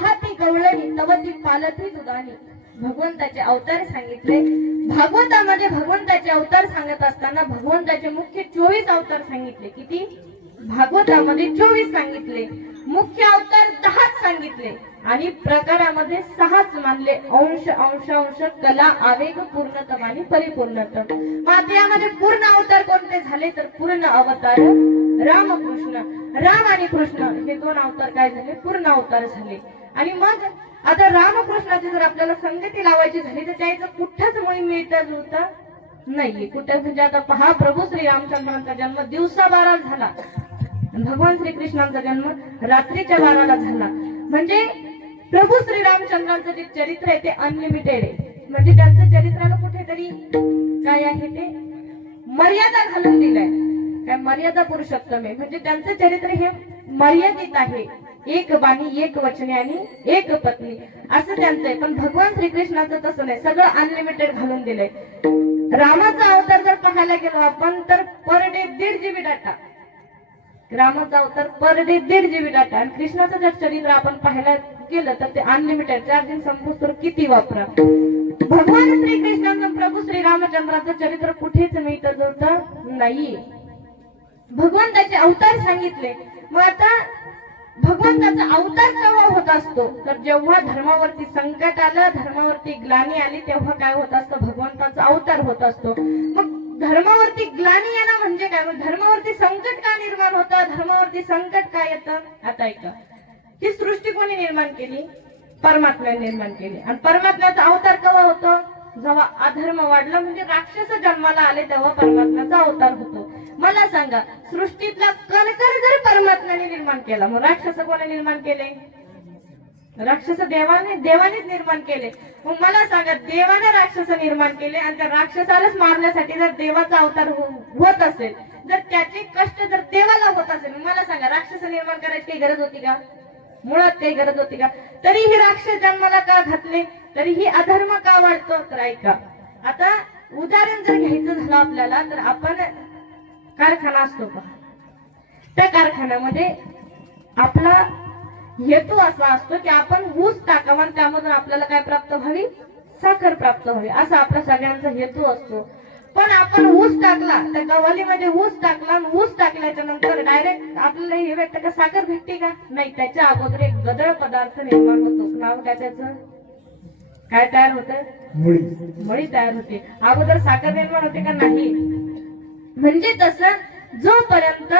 पाहती गवळणी तव ती पालथी दुधानी. भगवंताचे अवतार सांगितले. भागवतामध्ये भगवंताचे अवतार सांगत असताना भगवंताचे मुख्य 24 अवतार सांगितले. किती? भागवतामध्ये 24 सांगितले. मुख्य अवतार 10 सांगितले आणि प्रकारामध्ये 6च मानले. अंश अंश अंश कला आवेग पूर्णतम आणि परिपूर्णतम. यामध्ये पूर्ण अवतार कोणते झाले तर पूर्ण अवतार रामकृष्ण. राम आणि कृष्ण हे 2 अवतार काय झाले? पूर्ण अवतार झाले. आणि मग आता रामकृष्णाची जर आपल्याला संगती लावायची झाली तर त्याचं कुठंच मोहीम मिळता जुळता नाहीये. कुठं म्हणजे आता पहा, प्रभू श्री रामचंद्रांचा जन्म दिवसा 12 झाला, भगवान श्रीकृष्णांचा जन्म रात्रीच्या 12ला झाला. म्हणजे प्रभू श्री रामचंद्रांचं जे चरित्र आहे ते अनलिमिटेड आहे. म्हणजे त्यांचं चरित्राला कुठेतरी काय आहे ते मर्यादा घालून दिलाय. काय मर्यादा पुरुषोत्तम आहे. म्हणजे त्यांचं चरित्र हे मर्यादित आहे. एक बाणी, एक वचने आणि एक पत्नी असं त्यांचं आहे. पण भगवान श्रीकृष्णाचं तसं नाही, सगळं अनलिमिटेड घालून दिलंय. रामाचा अवतार जर पाहायला गेलो आपण तर पर डे 1.5 GB डाटा. रामाचा अवतार पर डे 1.5 GB डाटा. आणि कृष्णाचं जर चरित्र आपण पाहायला गेलं तर ते अनलिमिटेड चार्जिंग संपूस तर किती वापरा. भगवान श्रीकृष्णाचं प्रभू श्री रामचंद्राचं चरित्र कुठेच मिळतं जुळतं नाही. भगवंताचे अवतार सांगितले. मग आता भगवंताचा अवतार केव्हा होत असतो तर जेव्हा धर्मावरती संकट आलं, धर्मावरती ग्लानी आली, तेव्हा काय होत असतं? भगवंताचा अवतार होत असतो. मग धर्मावरती ग्लानी येणं म्हणजे काय? धर्मावरती संकट का निर्माण होतं? धर्मावरती संकट का येतं? आता ऐका, ही सृष्टी कोणी निर्माण केली? परमात्म्याने निर्माण केली. आणि परमात्म्याचा अवतार केव्हा होतो? जेव्हा अधर्म वाढला, म्हणजे राक्षस जन्माला आले तेव्हा परमात्म्याचा अवतार होतो. मला सांगा, सृष्टीतला कणकर जर परमात्म्याने निर्माण केला, मग राक्षस कोणी निर्माण केले? राक्षस देवानेच निर्माण केले. मग मला सांगा, देवाने राक्षस निर्माण केले आणि त्या राक्षसालाच मारण्यासाठी जर देवाचा अवतार होत असेल, जर त्याचे कष्ट जर देवाला होत असेल, मला सांगा राक्षस निर्माण करायची काही गरज होती का? मुळात काही गरज होती का? तरीही राक्षस जन्माला का घातले? तरीही अधर्म का वाढतो? तर ऐका, आता उदाहरण जर घ्यायचं झालं आपल्याला तर आपण कारखाना असतो का, त्या कारखान्यामध्ये आपला हेतू असा असतो की आपण ऊस टाकावा आणि त्यामधून आपल्याला काय प्राप्त व्हावी? साखर प्राप्त व्हावी, असा आपला सगळ्यांचा हेतू असतो. पण आपण ऊस टाकला, त्या गव्हालीमध्ये ऊस टाकला, ऊस टाकल्याच्या नंतर डायरेक्ट आपल्याला हे भेटतं का? साखर भेटते का? नाही. त्याच्या अगोदर एक गदळ पदार्थ निर्माण होतो. नाव काय त्याचं? काय तयार होतं? मळी तयार होते. अगोदर साखर निर्माण होते का? नाही. म्हणजे तसं जोपर्यंत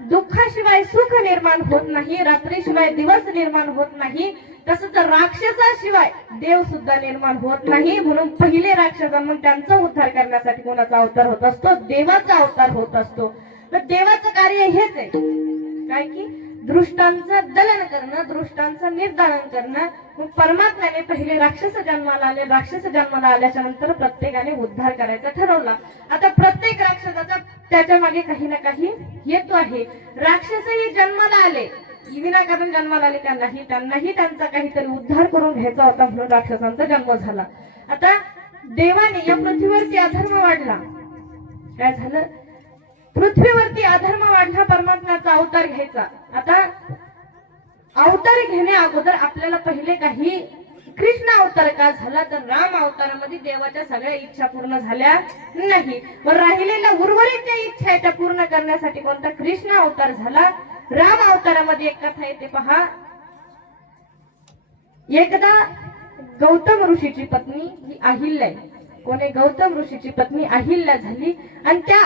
दुःखाशिवाय सुख निर्माण होत नाही, रात्रीशिवाय दिवस निर्माण होत नाही, तसंच राक्षसाशिवाय देव सुद्धा निर्माण होत नाही. म्हणून पहिले राक्षसांना त्यांचा उद्धार करण्यासाठी कोणाचा अवतार होत असतो? देवाचा अवतार होत असतो. तर देवाचं कार्य हेच आहे काय की दृष्टांचं दलन करणं, दृष्टांचं निर्दालन करणं. मग परमात्म्याने पहिले राक्षस जन्माला आले, राक्षस जन्माला आल्याच्या नंतर प्रत्येकाने उद्धार करायचा ठरवला. आता प्रत्येक राक्षसाचा त्याच्या मागे काही ना काही हेतू आहे. राक्षसही जन्माला आले, विनाकारण जन्माला आले त्यांनाही त्यांचा काहीतरी उद्धार करून घ्यायचा होता, म्हणून राक्षसांचा जन्म झाला. आता देवाने या पृथ्वीवरती अधर्म वाढला, काय झालं? पृथ्वीवरती अधर्म वाढला, परमात्म्याचा अवतार घ्यायचा. आता अवतार घेण्या अगोदर आपल्याला पहिले काही कृष्ण अवतार का झाला तर राम अवतारामध्ये देवाच्या सगळ्या इच्छा पूर्ण झाल्या नाही. मग राहिलेल्या उर्वरित ज्या इच्छा आहेत त्या पूर्ण करण्यासाठी कोणता? कृष्ण अवतार झाला. राम अवतारामध्ये एक कथा येते पहा. एकदा गौतम ऋषीची पत्नी ही अहिल्या आहे. कोणी? गौतम ऋषीची पत्नी अहिल्या झाली. आणि त्या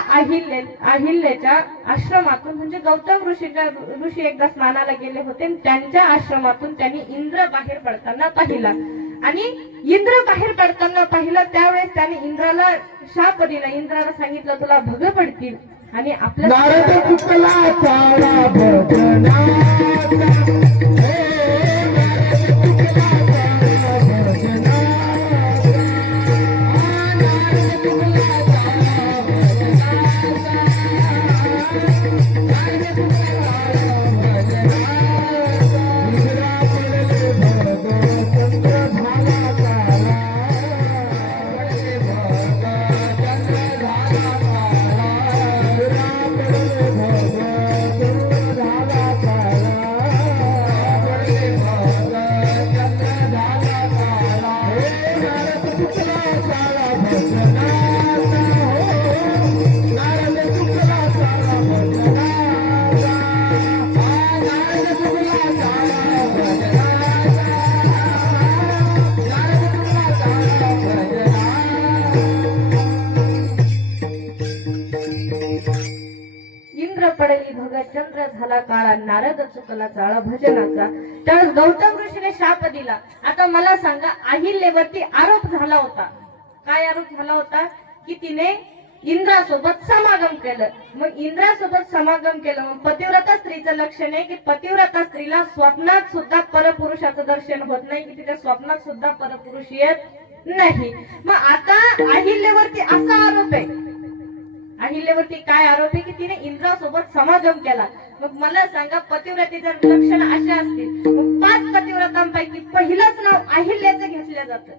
अहिल्याच्या आश्रमातून, म्हणजे गौतम ऋषी एकदा स्नानाला गेले होते, त्यांच्या आश्रमातून त्यांनी इंद्र बाहेर पडताना पाहिला. आणि इंद्र बाहेर पडताना पाहिलं त्यावेळेस त्याने इंद्राला शाप दिला. इंद्राला सांगितलं तुला भग पडतील. आणि आपल्या इंद्र झाला काळा, नारद चुकला चाळा भजनाचा. त्यावेळेस गौतम ऋषीने शाप दिला. आता मला सांगा, अहिल्यावरती आरोप झाला होता. काय आरोप झाला होता? की तिने इंद्रासोबत समागम केलं. मग इंद्रासोबत समागम केलं, मग पतिव्रता स्त्रीचं लक्षण आहे की पतिव्रता स्त्रीला स्वप्नात सुद्धा परपुरुषाचं दर्शन होत नाही, की तिच्या स्वप्नात सुद्धा परपुरुष येत नाही. मग आता अहिल्यावरती असा आरोप आहे. अहिल्यावरती काय आरोप आहे? की तिने इंद्रासोबत समागम केला. मग मला सांगा, पतिव्रतेचं लक्षण अशा असतील, मग 5 पतिव्रतांपैकी पहिलंच नाव अहिल्याचं घेतलं जातं.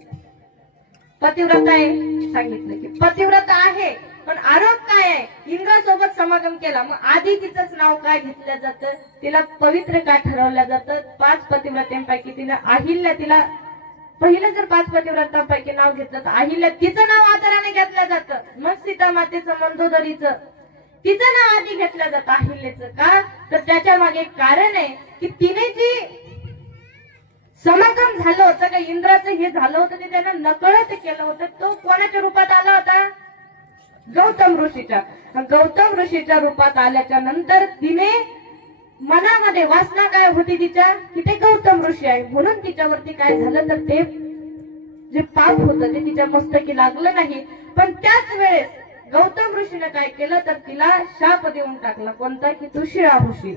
पतिव्रता आहे सांगितलं की पतिव्रता आहे, पण आरोप काय आहे? इंद्रासोबत समागम केला. मग आधी तिचंच नाव काय घेतलं जातं? तिला पवित्र का ठरवलं जातं? 5 पतिव्रतांपैकी तिला अहिल्या, तिला पहिलं जर 5 पतिव्रतांपैकी नाव घेतलं तर अहिल्या तिचं नाव आदराने घेतलं जातं. मग सीता मातेचं, मंदोदरीचं, तिचं नाव आधी घेतलं जातं अहिल्याचं. का? तर त्याच्या मागे एक कारण आहे की तिने जी समागम झालं होतं का इंद्राचं हे झालं होतं ते त्यानं नकळत केलं होतं. तो कोणाच्या रूपात आला होता? गौतम ऋषीच्या. गौतम ऋषीच्या रूपात आल्याच्या नंतर तिने मनामध्ये वासना काय होती तिच्या? की ते गौतम ऋषी आहे, म्हणून तिच्यावरती काय झालं तर ते जे पाप होतं ते तिच्या मस्तकी लागलं नाही. पण त्याच वेळेस गौतम ऋषीने काय केलं तर तिला शाप देऊन टाकला. कोणता? की तू शिळा होशील.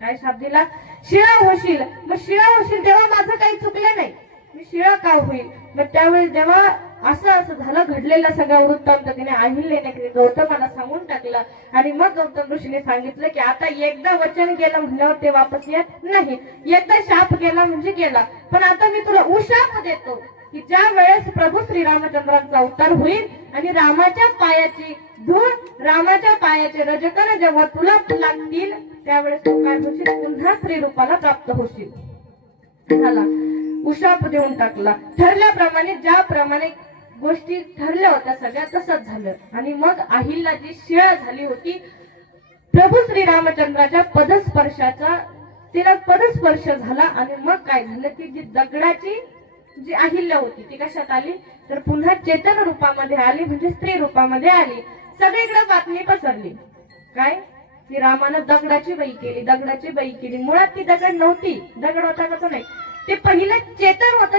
काय शाप दिला? शिळा होशील. मग शिळा होशील तेव्हा माझं काही चुकलं नाही, मी शिळा का होईल? मग त्यावेळेस जेव्हा असं झालं, घडलेला सगळा वृत्तांत तिने अहिल्याने गौतमाला सांगून टाकला. आणि मग गौतम ऋषीने सांगितलं की आता एकदा वचन गेलं म्हणल्यावर ते वापस येत नाही. एकदा शाप गेला म्हणजे गेला, पण आता मी तुला उशाप देतो की ज्या वेळेस प्रभू श्रीरामचंद्रांचा अवतार होईल आणि रामाच्या पायाची धूळ, रामाच्या पायाचे रजकण जेव्हा तुला लागतील त्यावेळेस तू काय होशील? पुन्हा स्त्री रूपाला प्राप्त होशील. झाला, उशाप देऊन टाकला. ठरल्याप्रमाणे ज्याप्रमाणे गोष्टी ठरल्या होत्या सगळ्या तसंच झालं. आणि मग अहिल्या जी शिळा झाली होती, प्रभू श्रीरामचंद्राच्या पदस्पर्शाचा तिला पदस्पर्श झाला. आणि मग काय झालं? ती जी दगडाची जी अहिल्या होती ती कशात आली? तर पुन्हा चेतन रूपामध्ये आली, म्हणजे स्त्री रूपामध्ये आली. सगळीकडे बातमी पसरली. काय? की रामानं दगडाची बाई केली, दगडाची बाई केली. मुळात ती दगड नव्हती, दगड होता कसं नाही, ते पहिलं चेतन होतं.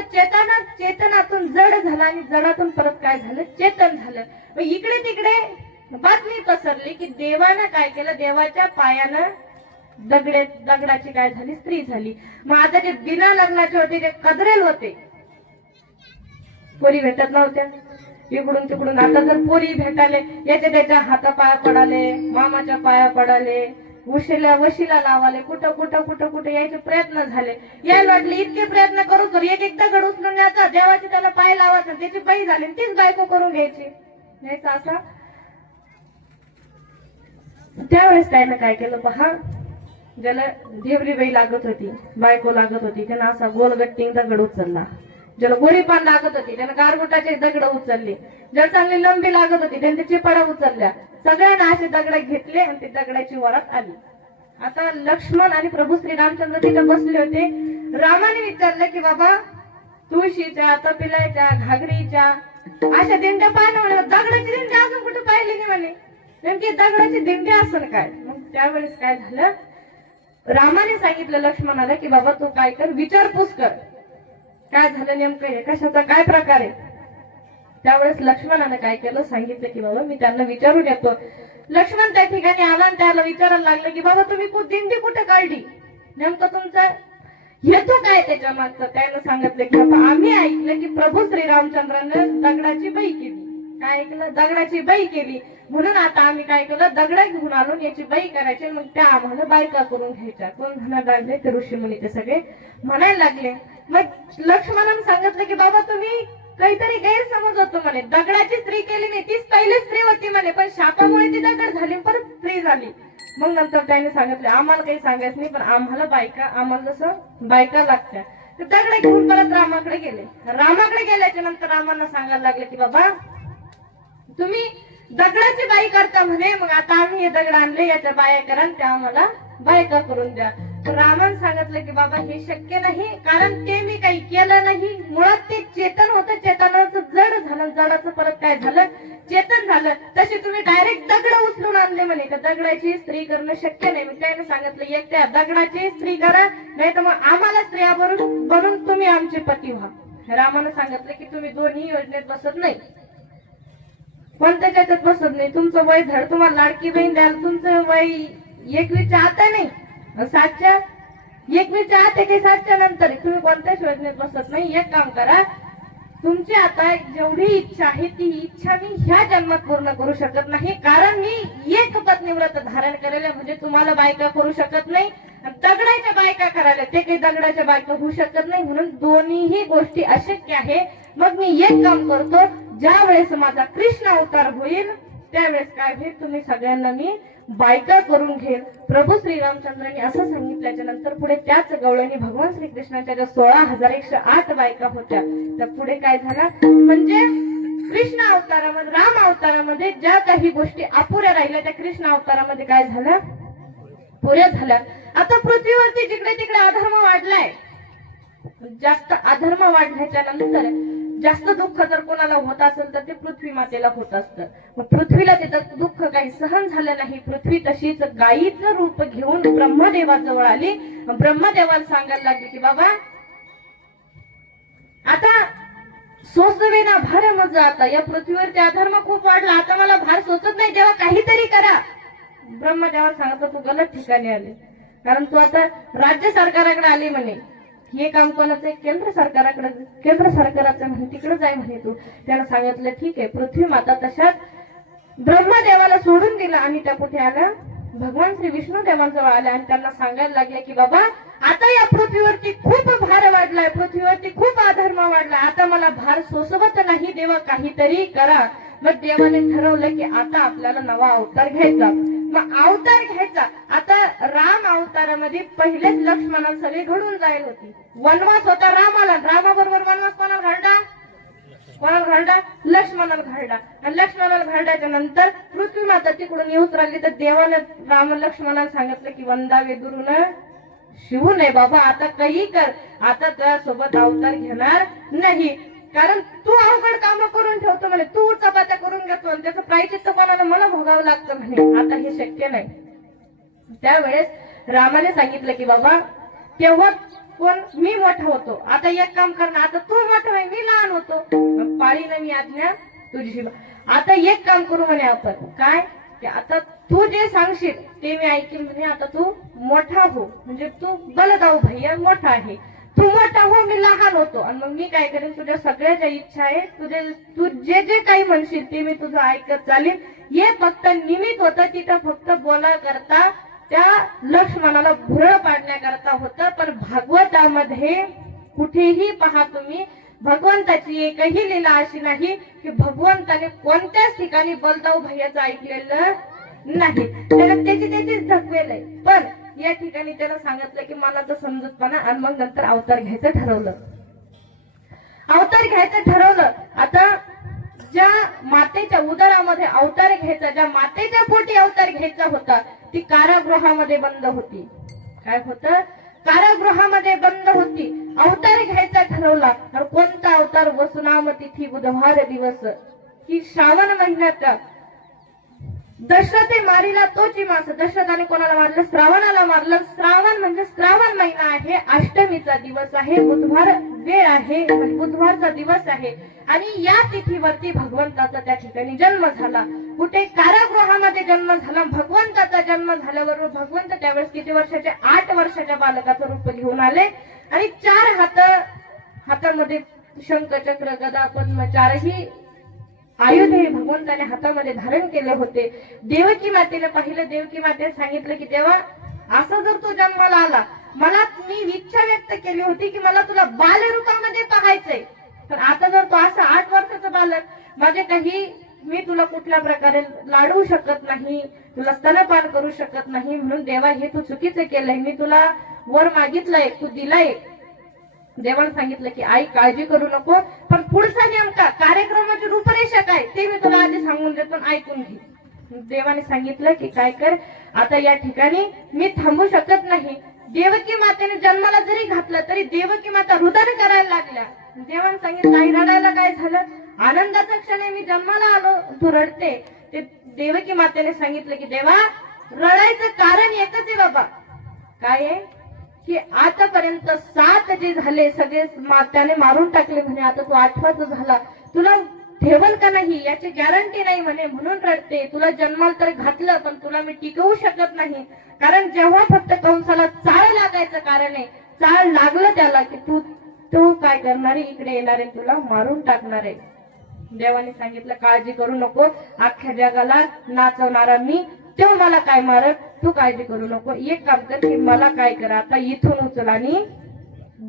चेतनातून जड झालं आणि जडातून परत काय झालं? चेतन झालं. मग इकडे तिकडे बातमी पसरली की देवानं काय केलं? देवाच्या पायानं दगडाची काय झाली? स्त्री झाली. मग आता जे बिना लग्नाचे होते ते कदरेल होते, पोरी भेटत नव्हत्या इकडून तिकडून. आता जर पोरी भेटाले, याच्या त्याच्या हातापाया पडाले, मामाच्या पाया पडाले, वशीला लावाले, कुठं कुठं कुठं कुठं यायचे प्रयत्न झाले. यायला वाटले इतके प्रयत्न करू तर एक एकदा गड उचलून न्यायचा, देवाची त्याला पाय लावायचा, त्याची बाई झाली तीच बायको करून घ्यायची असा. त्यावेळेस त्यानं काय केलं पहा, ज्याला देवरी बाई लागत होती, बायको लागत होती, त्यानं असा गोलगट्टी दगड उचलला. ज्याला गोरी पान लागत होती त्यानं गारगुटाचे दगड उचलले. ज्याला चांगली लंबी लागत होती त्यांनी चिपाडा उचलल्या. सगळ्यांना असे दगड घेतले आणि ते दगडाची वरात आली. आता लक्ष्मण आणि प्रभू श्रीरामचंद्र तिथे बसले होते. रामाने विचारलं की बाबा तुळशीच्या, तपिलाच्या, घागरीच्या अशा दिंड्या पाहिल्या म्हणे, दगडाची दिंडी अजून कुठे पाहिली नाही म्हणे. नेमकी दगडाची दिंडी असेल काय? मग त्यावेळेस काय झालं? रामाने सांगितलं लक्ष्मणाला की बाबा तू काय कर, विचारपूस कर, काय झालं नेमकं, हे कशाचा काय प्रकार आहे. त्यावेळेस लक्ष्मणाने काय केलं? सांगितलं की बाबा मी त्यांना विचारून येतो. लक्ष्मण त्या ठिकाणी आला आणि त्याला विचारायला लागलं की बाबा तुम्ही दिंडी कुठे काढली, नेमकं तुमचा हेतू काय त्याच्या मागचं. त्यानं सांगितलं की बाबा आम्ही ऐकलं की प्रभू श्रीरामचंद्रानं दगडाची बाई केली. काय ऐकलं? दगडाची बाई केली, म्हणून आता आम्ही काय केलं? दगड घेऊन आलो, याची बाई करायची, मग त्या आम्हाला बायका करून घ्यायच्या. कोण म्हणायला लागले? ते ऋषी मुनी ते सगळे म्हणायला लागले. मग लक्ष्मणाने सांगितलं की बाबा तुम्ही काहीतरी गैरसमज होतो म्हणे, दगडाची स्त्री केली नाही, तीच पहिली स्त्री होती म्हणे, पण शापामुळे ती दगड झाली परत स्त्री झाली. मग नंतर त्याने सांगितलं आम्हाला काही सांगायचं नाही, पण आम्हाला बायका, आम्हाला जसं बायका लागत्या. तर दगड घेऊन परत रामाकडे गेले. रामाकडे गेल्याच्या नंतर रामांना सांगायला लागले की बाबा तुम्ही दगडाची बाई करता म्हणे, मग आता आम्ही हे दगड आणले, याच्या बाया करा, त्या आम्हाला बायका करून द्या. रामाने सांगितलं की बाबा हे शक्य नाही, कारण ते मी काही केलं नाही. मुळात ते चेतन होतं, चेतनाचं जड झालं. झालं, जडाचं परत काय झालं, चेतन झालं. तसे तुम्ही डायरेक्ट दगड उचलून आणले म्हणे. त्या दगडाची स्त्री करणं शक्य नाही. मी त्याने सांगितलं, एक त्या दगडाची स्त्री करा, नाही तर मग आम्हाला स्त्रिया बनून तुम्ही आमचे पती व्हा. रामानं सांगितलं की तुम्ही दोन्ही योजनेत बसत नाही, कोणत्याच याच्यात बसत नाही. तुमचं वय धड, तुम्हाला लाडकी बहीण द्याल, तुमचं वय 21च्या आत नाही, 7च्या 21च्या आत आहे की 7च्या नंतर, तुम्ही कोणत्याच योजनेत बसत नाही. एक काम करा, तुमची आता जेवढी इच्छा आहे ती इच्छा मी ह्या जन्मात पूर्ण करू शकत नाही, कारण मी एक पत्नीव्रत धारण करेल, म्हणजे तुम्हाला बायका करू शकत नाही, दगडाच्या बायका करायला ते काही दगडाच्या बायका होऊ शकत नाही, म्हणून दोन्हीही गोष्टी अशक्य आहे. मग मी एक काम करतो, ज्या वेळेस माझा कृष्ण अवतार होईल त्यावेळेस काय होईल, तुम्ही सगळ्यांना मी बायका करून घेईल. प्रभू श्रीरामचंद्रांनी असं सांगितल्याच्या नंतर पुढे त्याच गवळणी भगवान श्रीकृष्णाच्या ज्या 16,108 बायका होत्या, त्या पुढे काय झाला, म्हणजे कृष्ण अवतारामध्ये, राम अवतारामध्ये ज्या काही गोष्टी अपुऱ्या राहिल्या त्या कृष्ण अवतारामध्ये काय झाल्या, पुऱ्या झाल्या. आता पृथ्वीवरती जिकडे तिकडे अधर्म वाढलाय, जास्त अधर्म वाढल्याच्या नंतर जास्त दुःख जर कोणाला होत असेल तर ते पृथ्वी मातेला होत असतं. मग पृथ्वीला तिथं दुःख काही सहन झालं नाही. पृथ्वी तशीच गायीचं रूप घेऊन ब्रह्मदेवाजवळ आली. ब्रह्मदेवाला सांगायला लागली की बाबा आता सोसवे ना भार मजा, आता या पृथ्वीवरती अधर्म खूप वाढला, आता मला भार सोचत नाही, तेव्हा काहीतरी करा. ब्रह्मदेवाला सांगितलं तू गलत ठिकाणी आले, कारण तू आता राज्य सरकाराकडे आली म्हणे. हे काम कोणाचं, केंद्र सरकाराकडे, केंद्र सरकाराचं म्हणे, तिकडे जाय म्हणे तू. त्यानं सांगितलं ठीक आहे. पृथ्वी माता तशाच ब्रह्मदेवाला सोडून दिला आणि त्या कुठे आल्या, भगवान श्री विष्णू देवांजवळ आल्या आणि त्यांना सांगायला लागले की बाबा आता या पृथ्वीवरती खूप भार वाढलाय, पृथ्वीवरती खूप अधर्म वाढलाय, आता मला भार सोसवत नाही, देवा काहीतरी करा. मग देवाने ठरवलं की आता आपल्याला नवा अवतार घ्यायचा. मग अवतार घ्यायचा, आता राम अवतारामध्ये पहिलेच लक्ष्मणाला सगळे घडून जायला होती. वनवास होता रामाला, रामाबरोबर वनवास कोणाला घडला, कोणाला घडला, लक्ष्मणाला घडला. आणि लक्ष्मणाला घडल्याच्या नंतर पृथ्वी माता तिकडून येऊच राहिली, तर देवानं राम लक्ष्मणाला सांगितलं की वंदावे दुरून शिवू नये बाबा, आता काही कर, आता त्या सोबत अवतार घेणार नाही, कारण तू अवघड काम करून ठेवतो म्हणे, तू चपात्या करून घेतो आणि त्याचं प्रायचित्त कोणाला मला भोगावं लागतं म्हणे, आता हे शक्य नाही. त्यावेळेस रामाने सांगितलं की बाबा तेव्हा कोण, मी मोठा होतो, आता एक काम करणार, आता तू मोठा आहे मी लहान होतो, पाळीनं मी आज्ञा तुझी. आता एक काम करू म्हणे आपण, काय की आता तू जे सांगशील ते मी ऐकेन म्हणे, आता तू मोठा हो, म्हणजे तू बलदाऊ भैया मोठा आहे, तू मोठा हो मी लहान होतो, आणि मग मी काय करेन, तुझ्या सगळ्या ज्या इच्छा आहे, तू जे जे काही म्हणशील ते मी तुझं ऐकत चालेल. हे फक्त निमित्त होतं, तिथं फक्त बोला करता त्या लक्ष्मणाला भुरळ पाडण्याकरता होतं. पण भागवतामध्ये कुठेही पहा तुम्ही, भगवंताची एकही लीला अशी नाही की भगवंताने कोणत्याच ठिकाणी बलदाऊ भैयाचं ऐकलेलं नाही, त्याला त्याचीच धकवेल आहे. पण या ठिकाणी त्याला सांगितलं की मनाचं समजूतपणा, आणि मग नंतर अवतार घ्यायचं ठरवलं. अवतार घ्यायचं ठरवलं. आता ज्या मातेच्या उदरामध्ये अवतार घ्यायचा, ज्या मातेच्या पोटी अवतार घ्यायचा होता, ती कारागृहामध्ये बंद होती. काय होतं, कारागृहामध्ये बंद होती. अवतार घ्यायचा ठरवला. तर कोणता अवतार, वसुनाम तिथी बुधवार दिवस, की श्रावण महिन्यात दशरथे मारिला तोची मास, दशरथाने कोणाला मारलं, श्रावणाला मारलं. श्रावण म्हणजे श्रावण महिना आहे, अष्टमीचा दिवस आहे, बुधवार वेळ आहे, बुधवारचा दिवस आहे, आणि या तिथीवरती भगवंताचा त्या ठिकाणी जन्म झाला. कुठे, कारागृहामध्ये जन्म झाला. भगवंताचा जन्म झाल्याबरोबर भगवंत त्यावेळेस किती वर्षाचे, 8 वर्षाच्या बालकाचं रूप घेऊन आले, आणि 4 हातामध्ये शंख चक्र गदा पद्म 4ही आयुधे भगवंताने हातामध्ये धारण केले होते. देवकी मातेला पाहिलं. देवकी मातेने सांगितलं की देवा, असं जर तू जन्माला आला, मला मी इच्छा व्यक्त केली होती की मला तुला बालरूपामध्ये पाहायचंय, तर आता जर तू असं 8 वर्षाचा बालक, माझे काही, मी तुला कुठल्या प्रकारे लाडू शकत नाही, तुला स्तनपान करू शकत नाही, म्हणून देवा हे तू चुकीचं केलंय, मी तुला वर मागितलंय, तू दिलाय. देवाने सांगितलं की आई काळजी करू नको, पण पुढचा नेमका कार्यक्रमाची रूपरेषा काय ते मी तुला आधी सांगून देतो, ऐकून घे. देवाने सांगितलं की काय कर, आता या ठिकाणी मी थांबू शकत नाही. देवकी मातेने जन्माला जरी घातलं तरी देवकी माता रुदन करायला लागल्या. देवाने सांगितलं आई रडायला काय झालं? आनंदाचा क्षण आहे, मी जन्माला आलो, तू रडते. ते देवकी मातेने सांगितलं की देवा रडायचं कारण एकच आहे बाबा. काय आहे की आतापर्यंत 7 जे झाले सगळे त्याने मारून टाकले म्हणे, आता तू 8वाचा झाला, तुला ठेवल का नाही याची गॅरंटी नाही म्हणे, म्हणून रडते. तुला जन्माला तर घातलं पण तुला मी टिकवू शकत नाही. कारण जेव्हा फक्त कंसाला चाळ लागायचं कारण आहे, चाळ लागलं त्याला की तू काय करणार आहे, इकडे येणार आहे, तुला मारून टाकणार आहे. देवाने सांगितलं काळजी करू नको, अख्ख्या जगाला नाचवणारा मी, तो मला काय मारत, तू काळजी करू नको. एक काम कर की मला काय कर, आता इथून उचल आणि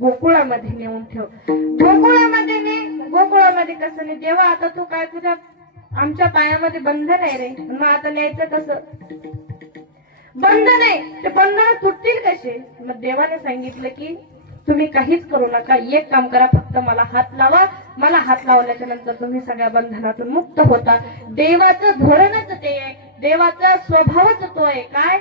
गोकुळामध्ये नेऊन ठेव. गोकुळामध्ये ने, गोकुळामध्ये कसं नाही देवा, आता तू काय, तुझ्या आमच्या पायामध्ये बंधन आहे रे, मग आता न्यायचं कसं? बंधन आहे, ते बंधन तुटतील कसे? मग देवाने सांगितलं की तुम्ही काहीच करू नका, एक काम करा, फक्त मला हात लावा. मला हात लावल्याच्या नंतर तुम्ही सगळ्या बंधनातून मुक्त होता. देवाचं धोरणच ते आहे, देवाचा स्वभावच तो आहे काय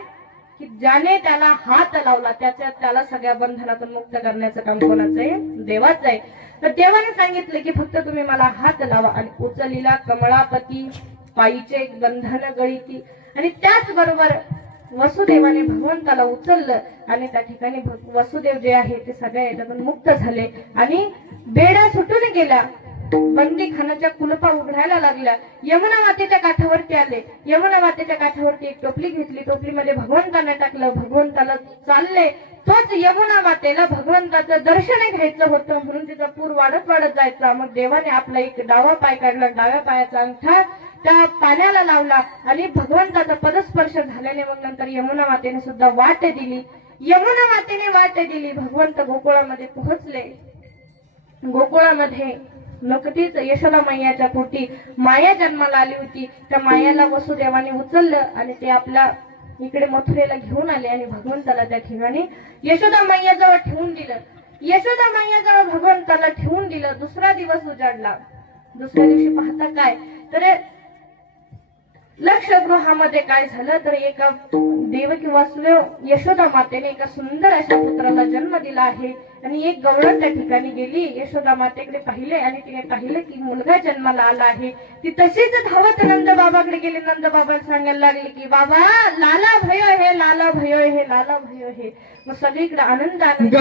की ज्याने त्याला हात लावला त्याला सगळ्या बंधनातून मुक्त करण्याचं काम कोणाचं आहे? देवाचं आहे. तर देवाने सांगितलं की फक्त तुम्ही मला हात लावा. आणि उचलीला कमळापती, पायीचे बंधन गळीती. आणि त्याचबरोबर वसुदेवाने भगवंताला उचललं आणि त्या ठिकाणी वसुदेव जे आहे ते सगळ्या याच्यातून मुक्त झाले आणि बेड्या सुटून गेल्या. बंदीखानाच्या कुलपा उघडायला लागल्या. यमुना मातेच्या काठावरती आले. यमुना मातेच्या काठावरती एक टोपली घेतली, टोपलीमध्ये भगवंतांना टाकलं, भगवंताला चालले. तोच यमुना मातेला भगवंताचं दर्शन घ्यायचं होतं म्हणून तिचा पूर वाढत वाढत जायचा. मग देवाने आपला एक डावा पाय काढला, डाव्या पायाचा अंगठा त्या पाण्याला लावला आणि भगवंताचा पदस्पर्श झाल्याने मग नंतर यमुना मातेने सुद्धा वाट दिली. यमुना मातेने वाट दिली. भगवंत गोकुळामध्ये पोहोचले. गोकुळामध्ये नुकतीच यशोदा मैयाच्या पोटी माया जन्माला आली होती. त्या मायाला वसुदेवाने उचललं आणि ते आपल्या इकडे मथुरेला घेऊन आले आणि भगवंताला त्या ठिकाणी यशोदा मैयाजवळ ठेवून दिलं. यशोदा मैयाजवळ भगवंताला ठेवून दिलं. दुसरा दिवस उजाडला. दुसऱ्या दिवशी पाहता काय तर लक्षगृहामध्ये काय झालं तर एका देवकी वासुदेव यशोदा मातेने एका सुंदर अशा पुत्राला जन्म दिला आहे. आणि एक गवळण त्या ठिकाणी गेली. यशोदा मातेकडे पाहिले आणि तिने पाहिलं की मुलगा जन्माला आला आहे. ती तशीच धावत नंद बाबाकडे गेली. नंद बाबा सांगायला लागले की बाबा लाला भयो हे, लाला भयो हे, लाला भयो हे. मग सगळीकडे आनंद आनंद.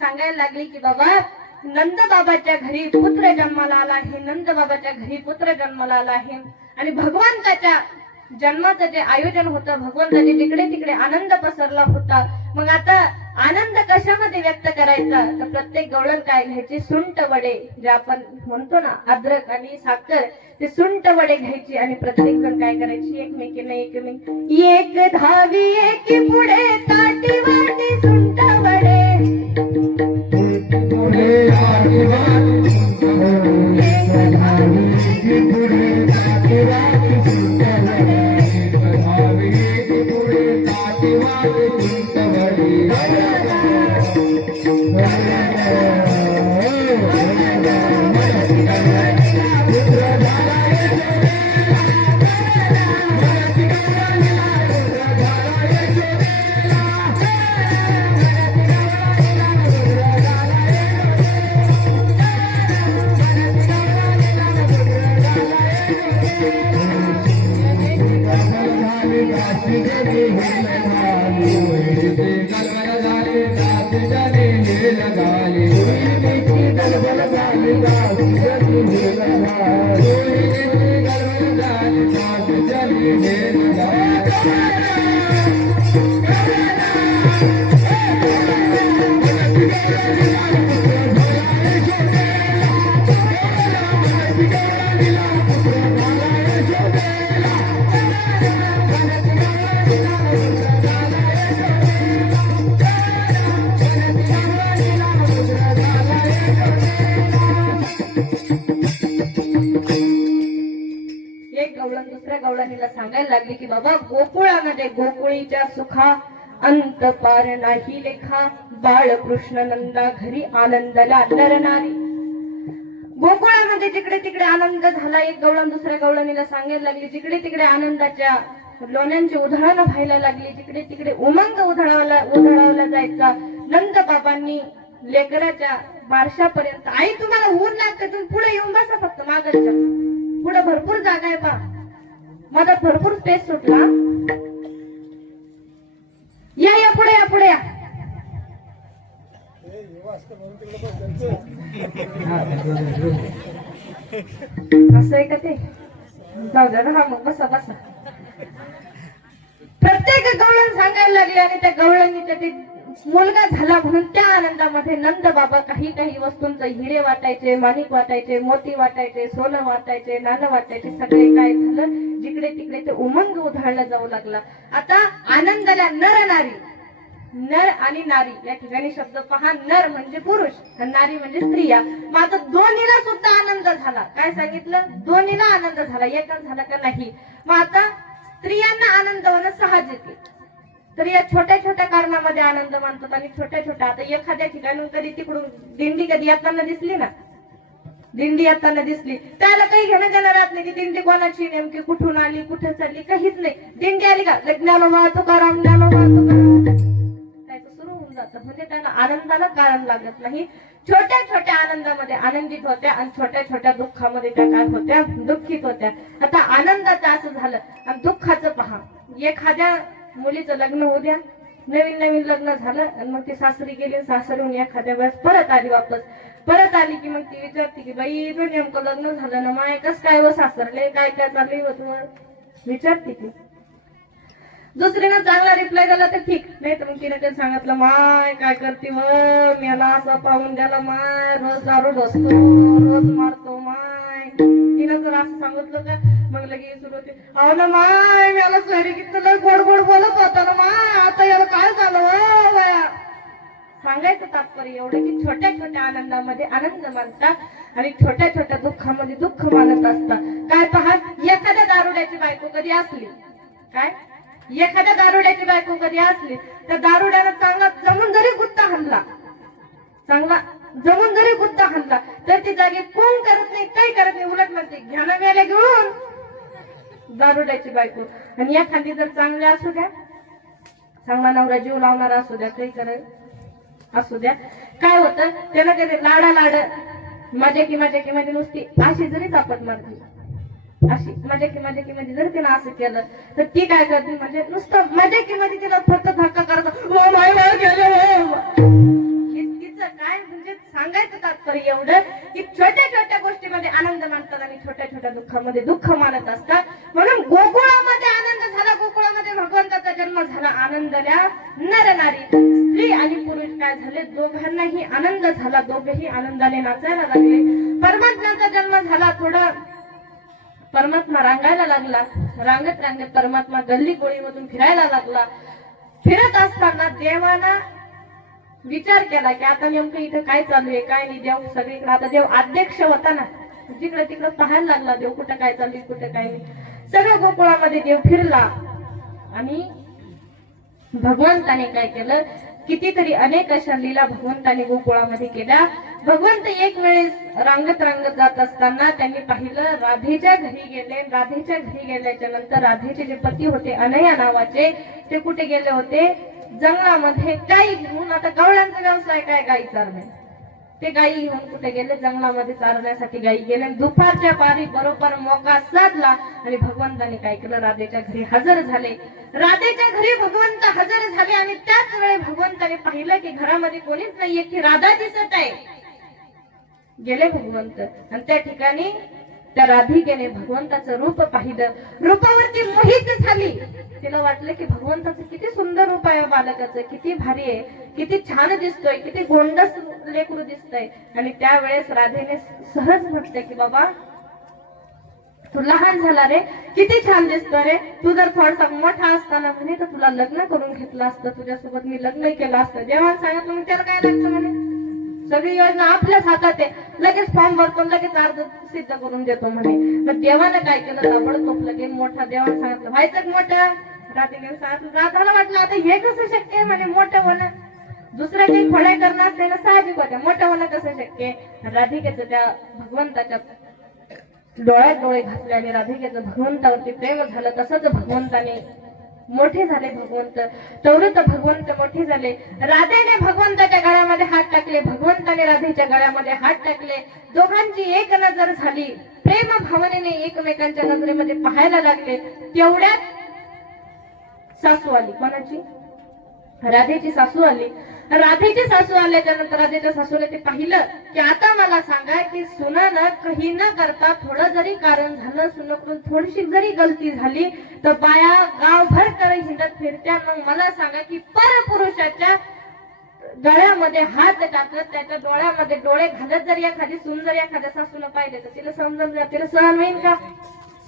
सांगायला लागली की बाबा नंद बाबाच्या घरी पुत्र जन्माला आला आहे. नंद बाबाच्या घरी पुत्र जन्माला आला आहे. आणि भगवंताच्या जन्माचं जे आयोजन होतं, भगवंताचे तिकडे तिकडे आनंद पसरला होता. मग आता आनंद कशामध्ये व्यक्त करायचा तर प्रत्येक गवळण काय घ्यायची, सुंठ वडे जे आपण म्हणतो ना अद्रक आणि साखर, ते सुंठ वडे घ्यायची आणि प्रत्येक जण काय करायची एकमेकीने एक धावी एक पुढे ताटी वाटी सुंठ वडे एक गवळण दुसऱ्या गवळणीला सांगायला लागली की बाबा गोकुळामध्ये गोकुळीच्या सुखा अंत पार नाही लेखा, बाळकृष्ण नंदा घरी आनंदला नर नारी. गोकुळामध्ये जिकडे तिकडे आनंद झाला. एक गवळण दुसऱ्या गवळणीला सांगायला लागली, जिकडे तिकडे आनंदाच्या लोण्यांची उधळण व्हायला लागली, जिकडे तिकडे उमंग उधळावला जायचा. नंद बाबांनी लेकराच्या बारशापर्यंत, आई तुम्हाला ऊन लागते, तुम्ही पुढे येऊन बसा, फक्त मागच्या पुढे भरपूर जागा आहे पा, माझा भरपूर स्पेस सुटला, या या पुढे या पुढे या. असं आहे का ते, जाऊ द्या ना, हा मग बसा बसा. प्रत्येक गवळण सांगायला लागले आणि त्या गवळणीच्या ते मुलगा झाला म्हणून त्या आनंदामध्ये नंद बाबा काही काही वस्तूंचे हिरे वाटायचे, माणिक वाटायचे, मोती वाटायचे, सोनं वाटायचे, नाणं वाटायचे. सगळे काय झालं, जिकडे तिकडे ते उमंग उधळला जाऊ लागला. आता आनंदाला नर नारी, नर आणि नारी या ठिकाणी शब्द पहा. नर म्हणजे पुरुष, नारी म्हणजे स्त्रिया. मग आता दोन्हीला सुद्धा आनंद झाला. काय सांगितलं, दोन्हीला आनंद झाला, एकच झाला का नाही. मग आता स्त्रियांना आनंद होणं साहजिक आहे. स्त्रिया छोट्या छोट्या कारणामध्ये आनंद मानतात आणि छोट्या छोट्या, आता एखाद्या ठिकाणून कधी तिकडून दिंडी कधी येताना दिसली ना, दिंडी येताना दिसली, त्याला काही घेणं देणं राहत नाही. ती दिंडी कोणाची, नेमकी कुठून आली, कुठे चालली, काहीच नाही. दिंडी आली का ज्ञानोबा तुकाराम, ज्ञानोबा तुकाराम, त्याचं सुरू होऊन जातं. म्हणजे त्याला आनंदाला कारण लागत नाही. छोट्या छोट्या आनंदामध्ये आनंदित होत्या आणि छोट्या छोट्या दुःखामध्ये त्या काय होत्या, दुःखित होत्या. आता आनंदाचं असं झालं आणि दुःखाचं पहा. एखाद्या मुलीचं लग्न होऊ द्या, नवीन नवीन लग्न झालं आणि मग ती सासरी गेली, सासरीहून एखाद्या वेळेस परत आली, वापस परत आली की मग ती विचारते की बाई तो नेमकं लग्न झालं ना, माय कस काय व सासरले, काय काय चाललंय व तुम्हाला, विचारते ती. दुसरीनं चांगला रिप्लाय दिला तर ठीक, नाही तर मग तिने ते सांगितलं, माय काय करते व मला असं पाहून द्याला, माय रोज दारू ढोसतो, रोज मारतो, माय. तिनं जर असं सांगितलं का मग लगेच सुरू होते, अहो ना माय मला सोयरी किती गोड गोड बोलत होता ना माय, आता याला काय झालं वया. सांगायचं तात्पर्य एवढं की छोट्या छोट्या आनंदामध्ये आनंद मानतात आणि छोट्या छोट्या दुःखामध्ये दुःख मानत असतात. काय पहा, एखाद्या दारुड्याची बायको कधी असली, काय एखाद्या दारुड्याची बायको कधी असली तर दारुड्यानं चांगला जमून जरी गुत्ता हल्ला, चांगला जमून जरी गुत्ता हल्ला तर ती जागी कोण करत नाही, काही करत नाही, उलट म्हणते घ्या ना मेले घेऊन दारुड्याची बायको. आणि एखादी जर चांगली असू द्या, चांगला नवरा जीव लावणारा असू द्या, काही करत असू द्या, काय होतं त्याला त्याने लाडा लाड मजा की मध्ये नुसती अशी जरी चापट मारली, अशी मजा की मध्ये जर तिला असं केलं तर ती काय करते, म्हणजे नुसतं मजा की मध्ये तिला फक्त धक्का करत, तिचं काय म्हणजे सांगायचं तात्पर्य एवढं की छोट्या छोट्या गोष्टीमध्ये आनंद मानतात आणि छोट्या छोट्या दुःखामध्ये दुःख मानत असतात. म्हणून गोकुळामध्ये आनंद झाला, गोकुळामध्ये भगवंताचा जन्म झाला, आनंदल्या नर नारी, स्त्री आणि पुरुष काय झाले, दोघांनाही आनंद झाला, दोघेही आनंदाने नाचायला लागले. परमात्म्याचा जन्म झाला, थोडा परमात्मा रांगायला लागला, रांगत रांगत परमात्मा गल्ली गोळीमधून फिरायला लागला. फिरत असताना देवाना विचार केला की आता नेमकं इथं काय चालू आहे, काय नाही. देव सगळीकडे, आता देव अध्यक्ष होता ना, जिकडे तिकडे पाहायला लागला देव, कुठं काय चालू आहे, कुठं काय नाही. सगळं गोकुळामध्ये देव फिरला आणि भगवंताने काय केलं, कितीतरी अनेक अशा लीला भगवंताने गोकुळामध्ये केल्या. भगवंत एक वेळेस रांगत रांगत जात असताना त्यांनी पाहिलं, राधेच्या घरी गेले. राधेच्या घरी गेल्याच्या नंतर राधेचे जे पती होते अनया नावाचे, ते कुठे गेले होते, जंगलामध्ये गाई घेऊन. आता गवळ्यांचा व्यवसाय काय, गाई चारणे, ते गायी घेऊन कुठे गेले, जंगलामध्ये चालण्यासाठी गायी गेले. दुपारच्या पारी बरोबर मोका साधला आणि भगवंताने काय केलं, राधेच्या घरी हजर झाले. राधेच्या घरी भगवंत हजर झाले आणि त्याच वेळी भगवंताने पाहिलं की घरामध्ये कोणीच नाहीये, की राधा दिसत आहे. गेले भगवंत आणि त्या ठिकाणी त्या राधिकेने भगवंताचं रूप पाहिलं, रूपावरती मोहित झाली. तिला वाटलं की भगवंताचं किती सुंदर रूप आहे, बालकाचं किती भारी आहे, किती छान दिसतोय, किती गोंडस लेकरू दिसतंय. आणि त्यावेळेस राधेने सहज म्हटलं की बाबा तू लहान झाला रे, किती छान दिसतो रे, तू जर थोडासा मोठा असताना म्हणे तर तुला लग्न करून घेतलं असतं, तुझ्यासोबत मी लग्न केलं असतं. देवाने सांगितलं मग त्याला काय लागतं म्हणे, सगळी योजना आपल्याच हातात आहे, लगेच फॉर्म भरतो लगेच अर्ज सिद्ध करून देतो म्हणे. मग देवानं काय केलं, ताबडतोब लगेच मोठा, देवाने सांगितलं व्हायचं मोठं. राधेने सांगितलं, राधाला वाटलं आता हे कसं शक्य आहे म्हणे मोठं होणं, दुसऱ्या काही खोड्या करणं असलेलं साहजिक होत्या, मोठं होणं कसं शक्य आहे. राधिकेचं त्या भगवंताच्या डोळ्यात डोळे घातले आणि राधिकेचं भगवंतावरती प्रेम झालं. तसंच भगवंताने मोठे झाले भगवंत, तेवढे तर भगवंत मोठे झाले. राधेने भगवंताच्या गळ्यामध्ये हात टाकले, भगवंताने राधेच्या गळ्यामध्ये हात टाकले. दोघांची एक नजर झाली, प्रेम भावनेने एकमेकांच्या नजरेमध्ये पाहायला लागले. तेवढ्यात सासू आली. कोणाची? राधेची सासू आली. राधेची सासू आल्याच्या नंतर राधेच्या सासूने ते पाहिलं की आता मला सांगा की सुनानं काही न करता थोडं जरी कारण झालं, सुनाकडून थोडीशी जरी गलती झाली तर बाया गावभर कर हिंडत फिरत्या. मग मला सांगा की परपुरुषाच्या गळ्यामध्ये हात टाकत त्याच्या डोळ्यामध्ये डोळे घालत जर एखादी सून जर एखाद्या सासून पाहिले तर तिला समजून जा, तिला सहन होईल का?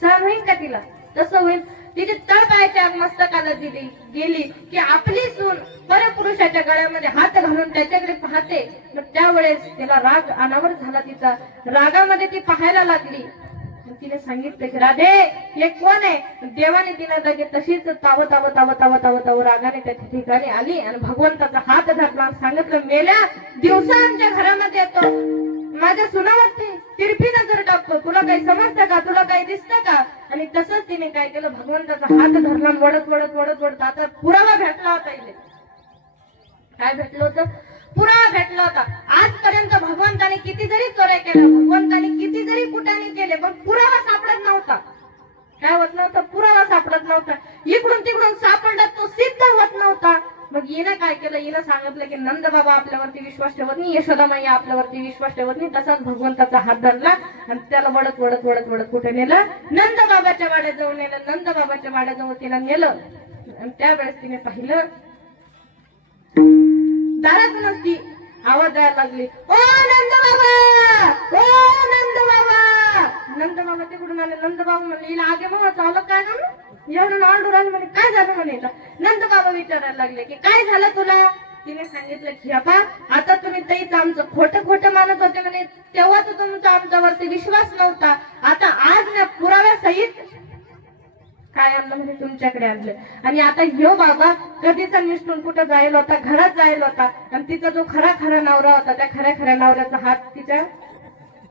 सहन होईल का तिला? तसं होईल. तिची तळपायाच्या मस्तकाला दिली गेली की आपली सून परपुरुषाच्या गळ्यामध्ये हात घालून त्याच्याकडे पाहते. मग त्यावेळेस तिला राग अनावर झाला, तिचा रागामध्ये ती पाहायला लागली. तिने सांगितलं की राधे हे कोण आहे? देवाने तिला लगे तशीच ताव ताव ताव ताव ताव ताव रागाने त्याच्या ठिकाणी आली आणि भगवंताचा हात धरला. सांगितलं मेल्या दिवसा आमच्या घरामध्ये येतो, माझ्या सुनावरती तिरपी नजर टाकतो, तुला काही समजतं का? तुला काही दिसतं का? आणि तसंच तिने काय केलं, भगवंताचा हात धरला, वडत वडत वडत वडत. आता पुरावा भेटला होता. इथे काय भेटलं होतं? पुरावा भेटला होता. आजपर्यंत भगवंताने किती जरी चोऱ्या केल्या, भगवंताने किती जरी कुटाने केले, पण पुरावा सापडत नव्हता. काय होत नव्हतं? पुरावा सापडत नव्हता. इकडून तिकडून सापडत तो सिद्ध होत नव्हता. मग हिनं काय केलं, हिनं सांगितलं की नंद बाबा आपल्यावरती विश्वास ठेवत नाही, यशोदा मैया आपल्यावरती विश्वास ठेवत नाही. तसाच भगवंताचा हात धरला आणि त्याला वडत वडत वडत वडत कुठे नेलं? नंद बाबाच्या वाड्याजवळ नेलं. नंद बाबाच्या वाड्याजवळ तिला नेलं आणि त्यावेळेस तिने पाहिलं दारातूनच ती आवाज द्यायला लागली, ओ नंद बाबा, ओ नंद बाबा. नंद बाबा तिकडून आले. नंद बाबा म्हणले हिला आगे मग चावलं काय ना एवढं ऑर्डर राहिलं म्हणे, काय झालं म्हणे. नंद बाबा विचारायला लागले की काय झालं तुला? तिने सांगितलं की आता तुम्ही तईच आमचं खोटं खोटं मानत होते म्हणे, तेव्हा तर तुमचा आमच्यावरती विश्वास नव्हता. आता आज ना पुराव्यासहित काय आणलं म्हणजे तुमच्याकडे आणलं. आणि आता ह्यो बाबा कधीचा निष्ठून कुठं जायला होता, घरात जायला होता आणि तिचा जो खरा खरा नवरा होता त्या खऱ्या खऱ्या नवऱ्याचा हात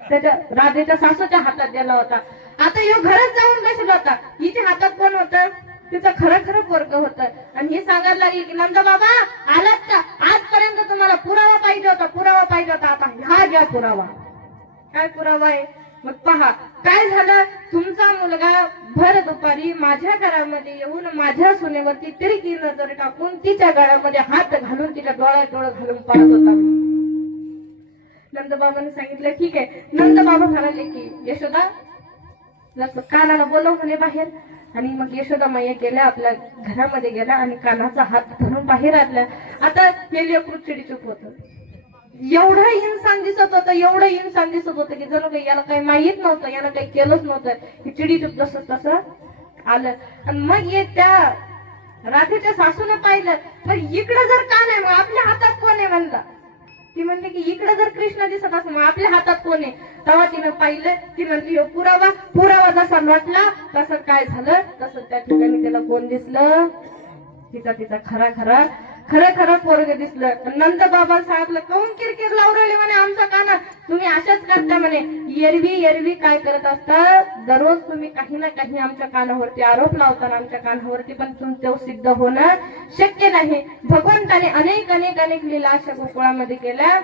त्याच्या राधेच्या सासूच्या हातात दिला होता. आता ह्यो घरात जाऊन बसला होता. हिच्या हातात कोण होतं? तिचं खरं खरं पोरग होतं. आणि ही सांगायला लागली की नंद बाबा आलात का? आजपर्यंत तुम्हाला पुरावा पाहिजे होता, पुरावा पाहिजे होता, आता हा घ्या पुरावा. काय पुरावा आहे? मग पहा काय झालं. तुमचा मुलगा भर दुपारी माझ्या घरामध्ये येऊन माझ्या सुनेवरती तिरकी नजर टाकून तिच्या गळ्यामध्ये हात घालून तिच्या डोळ्यात डोळं घालून पाहत होता. नंदबाबांनी सांगितलं ठीक आहे. नंदबाबा म्हणाले की यशोदा कानाला बोलव म्हणे बाहेर. आणि मग यशोदा मैया गेल्या, आपल्या घरामध्ये गेल्या आणि कानाचा हात धरून बाहेर आणल्या. आता हे लेकरू चिडीचूप होतं. एवढं इन्सान दिसत होतं, एवढं इन्सान दिसत होतं की जणू काही याला काही माहित नव्हतं, यानं काही केलंच नव्हतं. हे चिडीचूप जसं तसं आलं. आणि मग हे त्या राधेच्या सासूनं पाहिलं, मग इकडं जर कान आहे मग आपल्या हातात कोण आहे म्हणला. ती म्हणली की इकडे जर कृष्ण दिसत असं मग आपल्या हातात कोण आहे. तेव्हा तिनं पाहिलं. ती म्हणली पुरावा. पुरावा जसा नटला तसं काय झालं, तसं त्या ठिकाणी त्याला कोण दिसलं? तिचा खरा खरा खरं खरं पोरग दिसलं. नंद बाबा सांगितलं काऊन किरकिर लावरली म्हणे आमचा काना, तुम्ही अशाच करता म्हणे. एरवी काय करत असता, दररोज तुम्ही काही ना काही आमच्या कानावरती आरोप लावता आमच्या कानावरती, पण तुमचं सिद्ध होणं शक्य नाही. भगवंताने अनेक लीला अशा गोकुळामध्ये केल्या.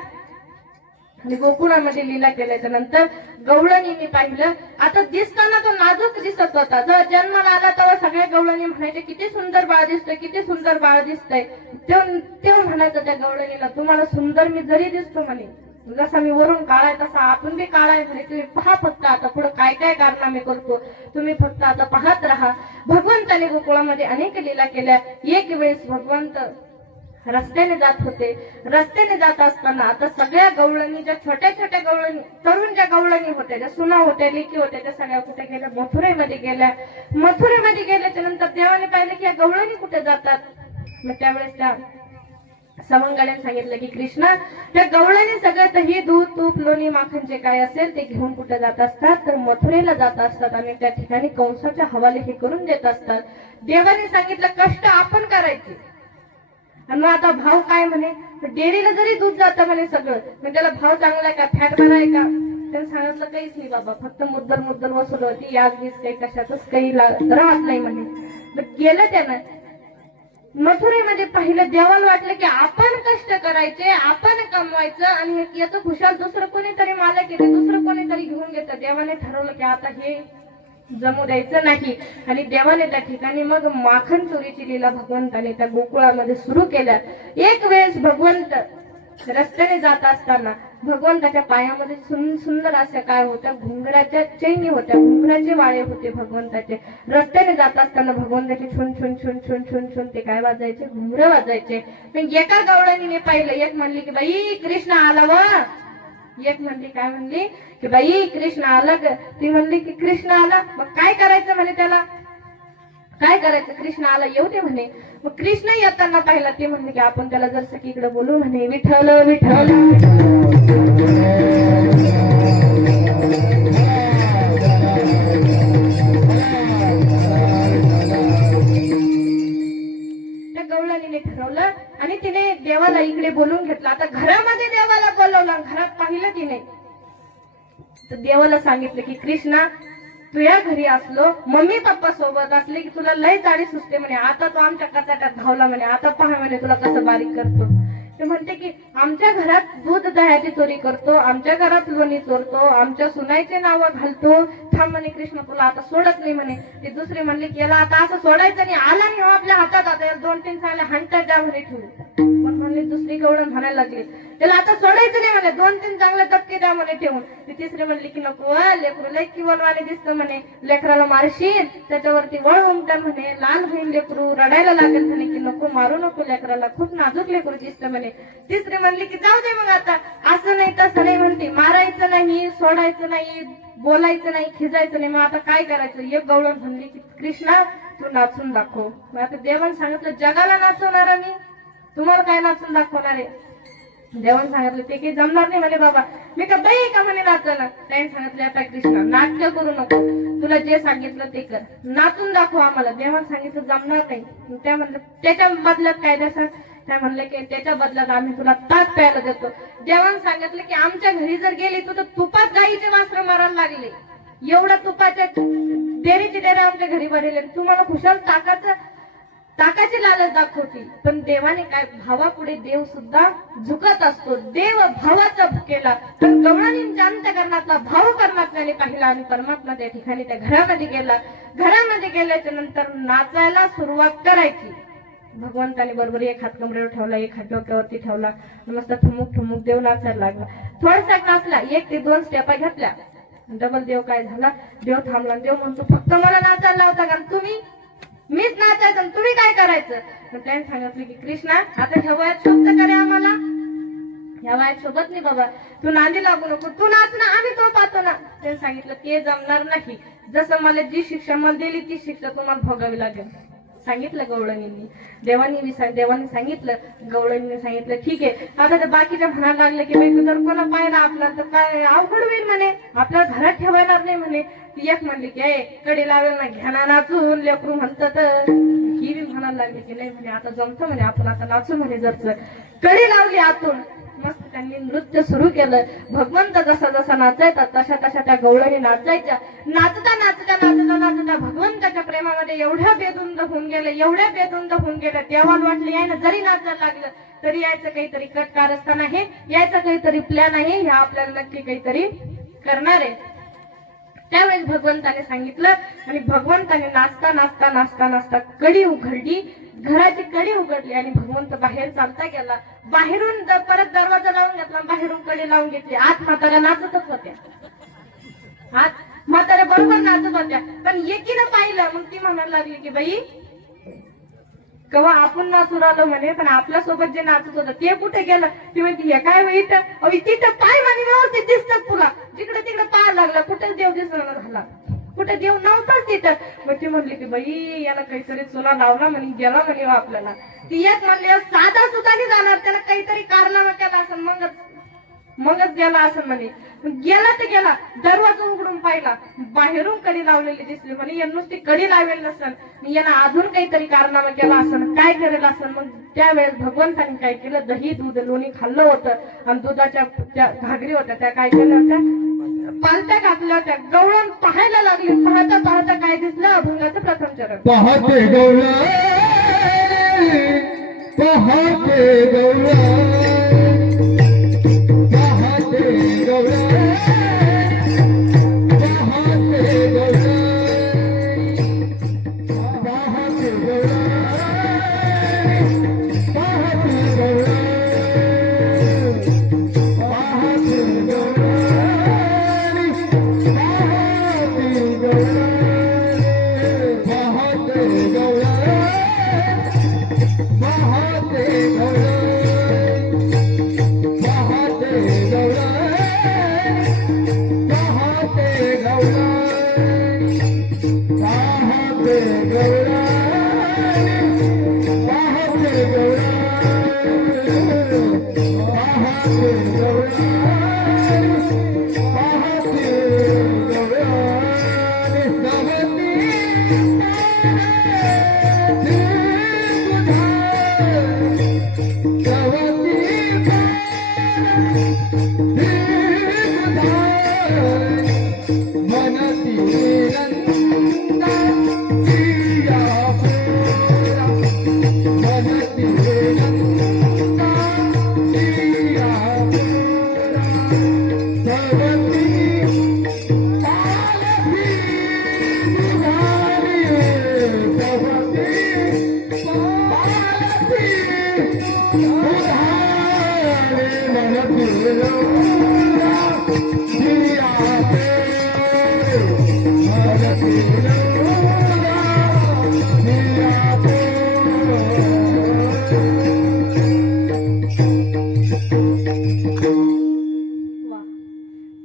आणि गोकुळामध्ये लीला केल्याच्या नंतर गवळणींनी पाहिलं. आता दिसताना तो नाजूक दिसत होता. जेव्हा जन्माला आला तेव्हा सगळ्या गवळणी म्हणायचे किती सुंदर बाळ दिसतंय, किती सुंदर बाळ दिसतंय. तेव्हा म्हणायचं त्या गवळणीला, तुम्हाला सुंदर मी जरी दिसतो म्हणे, जसा मी वरून काळाय तसा आतून बी काळाय म्हणे, तुम्ही पहा फक्त आता पुढे काय काय कारनामे करतो, तुम्ही फक्त आता पाहत राहा. भगवंताने गोकुळामध्ये अनेक लीला केल्या. एक वेळेस भगवंत रस्त्याने जात होते. रस्त्याने जात असताना आता सगळ्या गवळणी, ज्या छोट्या छोट्या गवळणी, तरुण ज्या गवळणी होत्या, ज्या सुना होत्या, लेकी होत्या, त्या सगळ्या कुठे गेल्या? मथुरेमध्ये गेल्या. मथुरेमध्ये गेल्याच्या नंतर देवाने पाहिलं की या गवळणी कुठे जातात. मग त्यावेळेस त्या सवंगड्याने सांगितलं की कृष्णा, त्या गवळणी सगळं ही दूध, तूप, लोणी, माखन जे काय असेल ते घेऊन कुठे जात असतात? तर मथुरेला जात असतात आणि त्या ठिकाणी कंसाच्या हवाले हे करून देत असतात. देवाने सांगितलं कष्ट आपण करायचे. आणि मग आता भाव काय म्हणे? डेअरीला जरी दूध जातं म्हणे सगळं, मग त्याला भाव चांगला आहे का, फॅट बरा आहे का? त्याने सांगितलं काहीच नाही बाबा, फक्त मुद्दल वसूल होती, याच बीस काही कशातच काही राहत नाही म्हणे. मग गेलं त्यानं मथुरेमध्ये पाहिलं. देवाला वाटलं की आपण कष्ट करायचे, आपण कमवायचं आणि याचं खुशाल दुसरं कोणीतरी मालक येते, दुसरं कोणीतरी घेऊन घेतं. देवाने ठरवलं की आता हे जमू द्यायचं नाही. आणि देवाने त्या ठिकाणी मग माखन चोरीची लीला भगवंताने त्या गोकुळामध्ये सुरू केल्या. एक वेळेस भगवंत रस्त्याने जात असताना भगवंताच्या पायामध्ये सुंदर अशा काय होत्या? घुंगराच्या चैनी होत्या, घुंगराचे वाळे होते भगवंताचे. रस्त्याने जात असताना भगवंताचे छुन छुन छुन छुन छुन छुन ते काय वाजायचे? घुंगरे वाजायचे. पण एका गवळणीने पाहिलं. एक म्हणली की बाई कृष्ण आला व, एक म्हणली काय म्हणली की बाई कृष्ण आला. ती म्हणली की कृष्ण आला, मग काय करायचं म्हणे त्याला? काय करायचं? कृष्ण आला येऊ दे म्हणे. मग कृष्ण येताना पाहिला. ते म्हणले की आपण त्याला जर सगळीकडे बोलू म्हणे, विठ्ठल विठ्ठल. त्या गवळणीने ठरवलं आणि तिने देवाला इकडे बोलून घेतलं. आता घरामध्ये देवाला बोलवलं, घरात पाहिलं तिने तर देवाला सांगितलं की कृष्णा, तुझ्या घरी असलो, मम्मी पप्पा सोबत असले की तुला लय जाडी सुचते म्हणे. आता तो आमच्या कचाट्यात धावला म्हणे, आता पहा म्हणे तुला कसं बारीक करतो. ते म्हणते की आमच्या घरात दूध दह्याची चोरी करतो, आमच्या घरात लोणी चोरतो, आमच्या सुनाईचे नाव घालतो. थांब म्हणे कृष्ण, तुला आता सोडत नाही म्हणे. ते दुसरे म्हणले की याला आता असं सोडायचं नाही, आला नाही हो आपल्या हातात, आता याला 2-3 चांगल्या हंटर द्या म्हणे ठेवून. पण म्हणले दुसरी गवळण म्हणायला लागली त्याला आता सोडायचं नाही म्हणे, 2-3 चांगले धक्के द्या म्हणे ठेवून. ते तिसरे म्हणले की नको, लेकरू लय किवलवाले दिसतं म्हणे, लेकराला मारशील त्याच्यावरती वळ उमटा म्हणे, लाल होईल लेकरू, रडायला लागेल म्हणे, की नको मारू नको लेकराला, खूप नाजूक लेकरू दिसतं म्हणे. तिसरी म्हणली की जाऊ दे मग आता, असं नाही तसं नाही म्हणते, मारायचं नाही, सोडायचं नाही, बोलायचं नाही, खिजायचं नाही. मग आता काय करायचं? एक गवळण म्हणली की कृष्णा तू नाचून दाखव. मग आता देवाने सांगितलं जगाला नाचवणार मी, तुम्हाला काय नाचून दाखवणार आहे? देवाने सांगितलं ते काही जमणार नाही म्हणे बाबा, मी का बाई का म्हणे नाचणार. त्याने सांगितलं आता कृष्णा नाट्य करू नको, तुला जे सांगितलं ते कर, नाचून दाखव आम्हाला. देवाने सांगितलं जमणार नाही. त्या म्हणलं त्याच्या बदल्यात काय द्यासा? त्या म्हणलं की त्याच्या बदल्यात आम्ही तुला ताक प्यायला देतो. देवाने सांगितलं की आमच्या घरी जर गेली तू तर तुपात गाईचे वासर मारायला लागले, एवढा तुपाच्या डेरीचे डेरे आमच्या घरी भरले, तुम्हाला खुशाल ताकाची लालच दाखवती. पण देवाने काय, भावापुढे देव सुद्धा झुकत असतो. देव भावाचा केला, पण गवळणींच्या अंतःकरणातला भाव परमात्म्याने पाहिला आणि परमात्मा त्या ठिकाणी त्या घरामध्ये गेला. घरामध्ये गेल्याच्या नंतर नाचायला सुरुवात करायची. भगवंताने बरोबर एक हात कमरेवर ठेवला, एक हात डोक्यावरती ठेवला, मस्त ठुमुक ठुमुक देव नाचायला लागला. थोडासा नाचला, 1 ते 2 स्टेपा घेतल्या, डबल देव काय झाला, देव थांबला. देव म्हणतो फक्त मला नाचायला लावता का तुम्ही? मीच नाचायचं, तुम्ही काय करायचं? तर त्याने सांगितलं की कृष्णा आता ह्या वयात शोभत करे आम्हाला, ह्या वयात शोभत नाही बाबा, तू नांदी लागू नको, तू नाच ना, आम्ही तो पाहतो ना. त्याने सांगितलं ते जमणार नाही, जसं मला जी शिक्षा मला दिली ती शिक्षा तुम्हाला भोगावी लागेल. सांगितलं गवळणींनी. देवानी सांगितलं, गवळणीने सांगितलं ठीक आहे. आता ते बाकीच्या म्हणायला लागले की बाई जर कोणा पाहिला आपला तर काय अवघड होईल म्हणे, आपल्याला घरात ठेवायला नाही म्हणे. ती एक म्हणली की कडे लावेल ना, घ्याना नाचून, लेकरू म्हणतात ही बी म्हणायला लागली की नाही म्हणे आता जमतं म्हणे आपण आता नाचू म्हणे जरच. कडी लावली आतून, मस्त त्यांनी नृत्य सुरू केलं. भगवंत जसा जसा नाचायचा तशा तशा त्या गवळणी नाचायच्या. नाचता नाचता नाचता नाचता भगवंताच्या प्रेमामध्ये एवढ्या बेधुंद होऊन गेले, एवढ्या बेधुंद होऊन गेल्या. तेव्हा वाटले यायला जरी नाचायला लागलं तरी यायचं काहीतरी कट कारस्थान आहे, यायचं काहीतरी प्लॅन आहे, ह्या आपल्याला नक्की काहीतरी करणार आहे. त्यावेळेस भगवंताने सांगितलं आणि भगवंताने नाचता नाचता नाचता नाचता कडी उघडली, घराची कडी उघडली आणि भगवंत बाहेर चालता गेला. बाहेरून परत दरवाजा लावून घेतला, बाहेरून कडी लावून घेतली. आत म्हाताऱ्या नाचतच होत्या, आत म्हाताऱ्या बरोबर नाचत होत्या. पण एकीनं पाहिलं, मग ती म्हणायला लागली की बाई केव्हा आपण नाचून आलो म्हणे, पण आपल्या सोबत जे नाचत होतं ते कुठे गेलं. ती म्हणते हे काय वाईट तिथं पाय म्हणे व्यवस्थित दिसतात तुला, जिकडे तिकडे पाय लागला, कुठे देव दिसणार झाला, कुठे देव नव्हताच तिथं. मग ती म्हणली की बाई याला काहीतरी चुना लावला म्हणे, गेला म्हणे आपल्याला. ती एक म्हणली साधा सुद्धा नाही जाणार, त्याला काहीतरी कारनामा केला असं मगच गेला असं म्हणे. गेला तर गेला, दरवाजा उघडून पाहिला, बाहेरून कडी लावलेली दिसली म्हणे. या नुसती कडी लावेल नसन, यानं अजून काहीतरी कारनामा केला असन, काय करेल असन. मग त्यावेळेस भगवंतांनी काय केलं, दही दूध लोणी खाल्लं होतं आणि दुधाच्या त्या घागरी होत्या त्या काय केल्या होत्या, पालत्या घातल्या होत्या. गवळण पाहायला लागली. पाहता पाहता काय दिसलं, अभंगाचं प्रथम चरण. पाहते गवळण, पाहते गवळण, पाहते गवळण, पाहते गवळण, पाहते गवळण, पाहते गवळण, पाहते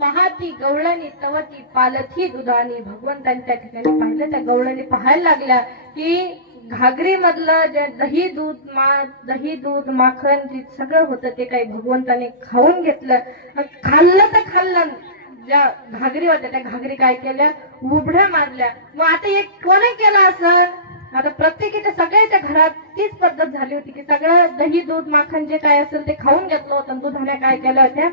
पाहती गवळणी तवती पालथी दुधानी. भगवंतांनी त्या ठिकाणी पाहिलं, त्या गवळणी पाहायला लागल्या की घागरी मधलं जे दही दूध माखन जे सगळं होतं ते काही भगवंताने खाऊन घेतलं. खाल्लं तर खाल्लं, ज्या घागरी होत्या त्या घागरी काय केल्या, उबड्या मारल्या. मग आता एक कोणी केलं असं, आता प्रत्येकीच्या सगळ्याच्या घरात तीच पद्धत झाली होती की सगळं दही दूध माखन जे काय असेल ते खाऊन घेतलं होतं. दुधाने काय केल्या होत्या,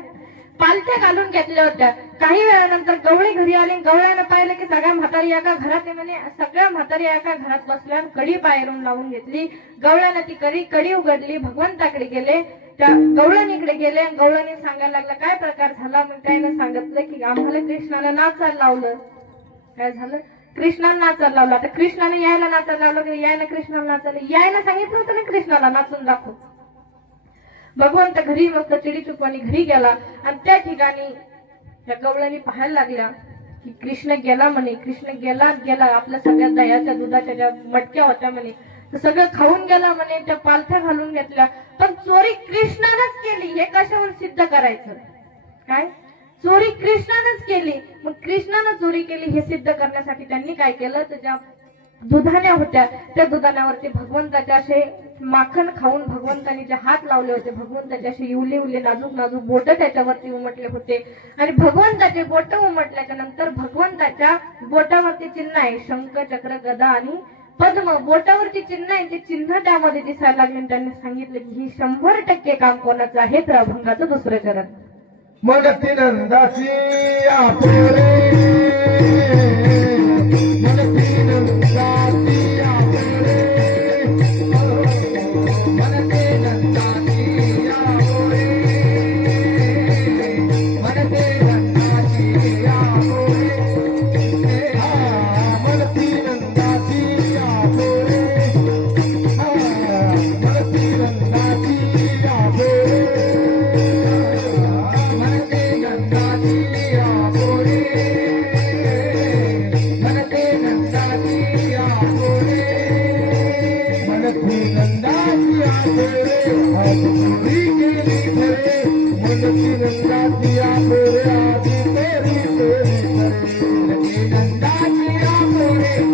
पालथ्या घालून घेतल्या होत्या. काही वेळानंतर गवळी घरी आली. गवळ्यानं पाहिलं की सगळ्या म्हातारी एका घरात आहे म्हणे. सगळ्या म्हातारी एका घरात बसल्या, कडी बाहेरून लावून घेतली. गवळ्यानं ती कडी उघडली, भगवंताकडे गेले, त्या गवळणीकडे गेले. गवळणी सांगायला लागला काय प्रकार झाला. मग त्यानं सांगितलं की आम्हाला कृष्णानं नाचायला लावलं. काय झालं, कृष्णाला नाचायला लावलं. आता कृष्णाने यायला नाचायला लावलं की यायला कृष्णाला नाचायला यायला सांगितलं होतं ना कृष्णाला नाचून दाखव. भगवंत घरी मस्त चिडी चुकवानी घरी गेला आणि त्या ठिकाणी त्या गवळणी पाहायला लागल्या की कृष्ण गेला म्हणे. कृष्ण गेला आपल्या सगळ्या दह्याच्या दुधाच्या ज्या मटक्या होत्या म्हणे सगळं खाऊन गेला म्हणे. त्या पालथ्या घालून घेतल्या, पण चोरी कृष्णानंच केली हे कशावर सिद्ध करायचं. काय चोरी कृष्णानंच केली. मग कृष्णानं चोरी केली हे सिद्ध करण्यासाठी त्यांनी काय केलं, तर ज्या दुधाण्या होत्या त्या दुधाण्यावरती भगवंताचे असे माखन खाऊन भगवंतांनी जे हात लावले होते, भगवंताचे असे इवले नाजूक नाजूक बोट त्याच्यावरती उमटले होते. आणि भगवंताचे बोट उमटल्याच्या नंतर भगवंताच्या बोटावरती चिन्ह आहे, शंख चक्र गदा आणि पद्म बोटावरती चिन्ह आहे ते चिन्ह त्यामध्ये दिसायला लागले आणि त्यांनी सांगितलं की ही 100% काम कोणाचं आहे तर अभंगाचं दुसरं चरण. मग ती नंदाची आपोरे मग ती नंदाची आपोरे मग ते नंदाची आपोरे मग ते नंदाची आपोरे मग ती नंदाची आपोरे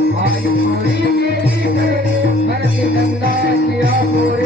मग ती नंदाची आपोरे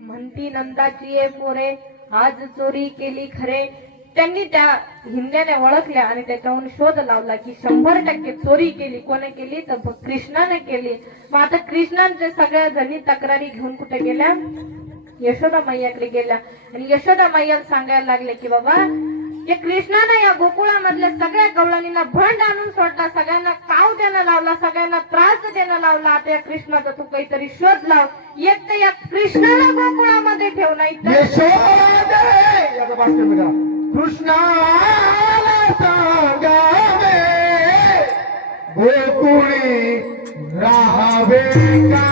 म्हणती नंदाची ये पोरे आज चोरी केली खरे. त्यांनी त्या हिंद्याने ओळखल्या आणि त्याच्याहून शोध लावला की 100% चोरी केली. कोणी केली तर कृष्णाने केली. मग आता कृष्णांच्या सगळ्या जणी तक्रारी घेऊन कुठे गेल्या यशोदा मैयाकडे गेल्या आणि यशोदा मैयाला सांगायला लागले की बाबा या कृष्णाने या गोकुळामधल्या सगळ्या गवळणींना भंड आणून सोडला, सगळ्यांना काव देणं लावला, सगळ्यांना त्रास देणं लावला. आता या कृष्णाचा तू काहीतरी शोध लाव. एक तर या कृष्णाला गोकुळामध्ये ठेव नाही कृष्णाला सांगावे गोकुळी राहावे का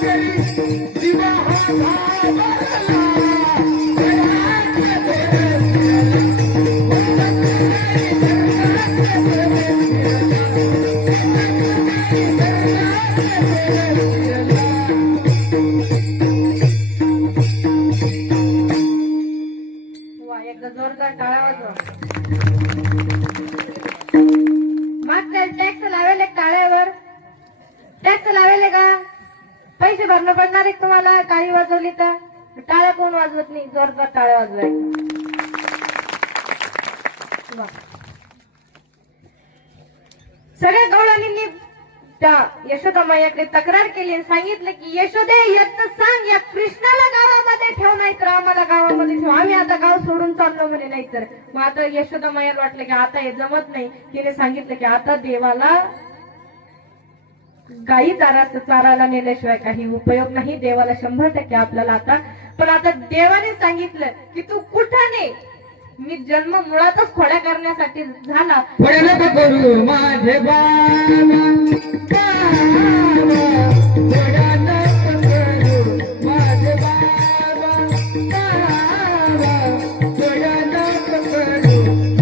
करी दिवा हा घाबरला. वा एकदा जोरदार टाळ्या वाजवा. मागच्या टॅक्स लावेले टाळ्यावर टॅक्स लावेले का पैसे भरणं पडणार आहे तुम्हाला काही वाजवली तर टाळ्या कोण वाजवत नाही जोरदार टाळ्या वाजवायच्या. वा. सगळ्या गवळणींनी त्या यशोदा मैयाकडे तक्रार केली आणि सांगितलं की यशोदे यत्न सांग या कृष्णाला गावामध्ये ठेव नाही तर आम्हाला गावामध्ये ठेव आम्ही आता गाव सोडून चाललो म्हणे. नाही तर मग आता यशोदा मैयाला वाटलं की आता हे जमत नाही. तिने सांगितलं की आता देवाला गाई चारायला नेल्याशिवाय काही उपयोग नाही. देवाला 100% आपल्याला आता पण आता देवाने सांगितलं की तू कुठं ने मी जन्म मुळातच खोड्या करण्यासाठी झाला. खोड्या नको करू माझे बाबा, खोड्या नको करू माझे बाबा, खोड्या नको करू माझे बाबा, खोड्या नको करू माझे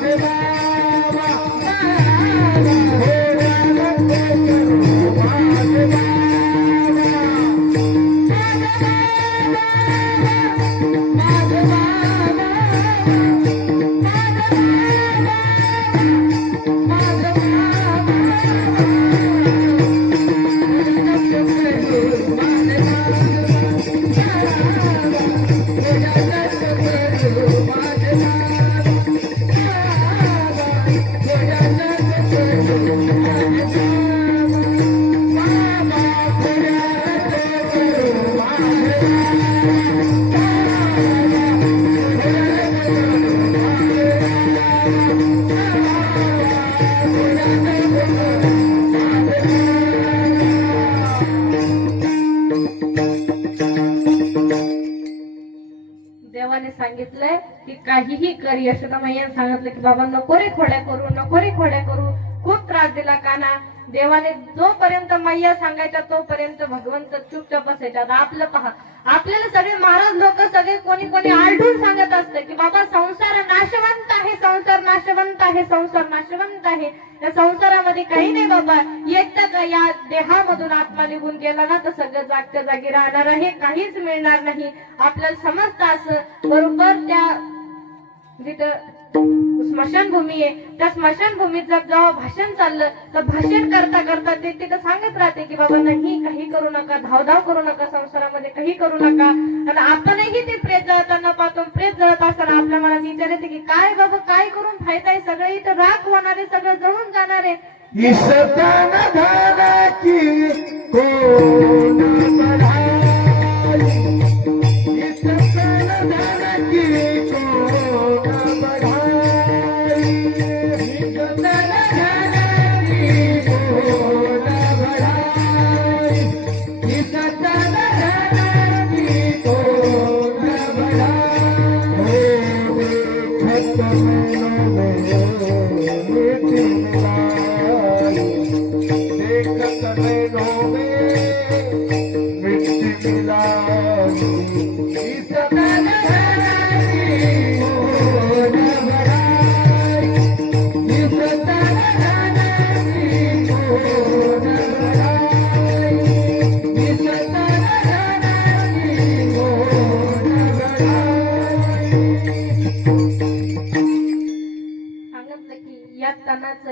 बाबा, खोड्या नको करू माझे बाबा. देवाने सांगितलंय की काहीही कर. यशोदा मैयाने सांगितलं की बाबा नको रे खोड्या करू नको रे खोड्या करू. खूप त्रास दिला काना. देवाने जोपर्यंत मैया सांगायच्या तोपर्यंत भगवंत चुपचाप बसायचा. आता आपलं पहा आपल्याला सगळे महाराज लोक सगळे कोणी कोणी आलटून सांगत असते की बाबा संसार नाशवंत आहे, संसार नाशवंत आहे, संसार नाशवंत आहे. या संसारामध्ये काही नाही बाबा. एकदा का या देहामधून आत्मा निघून गेला ना तर सगळं जागच्या जागी राहणार आहे, काहीच मिळणार नाही. आपल्याला समजतं असं. बरोबर त्या जिथं स्मशानभूमी आहे त्या स्मशानभूमीत जर जेव्हा भाषण चाललं तर भाषण करता करता ते तिथं सांगत राहते की बाबा नाही काही करू नका, धावधाव करू नका, संसारामध्ये काही करू नका. आणि आपणही ते प्रेत जळताना पाहतो. प्रेत जळत असताना आपल्या मनात विचार येते की काय बाबा काय करून फायदा आहे. सगळे इथं राख होणार आहे, सगळं जळून जाणार आहे. ईशतन धनाची कोण बढाई, ईशतन धनाची कोण बढाई, ईशतन धनाची कोण बढाई, ईशतन धनाची कोण बढाई.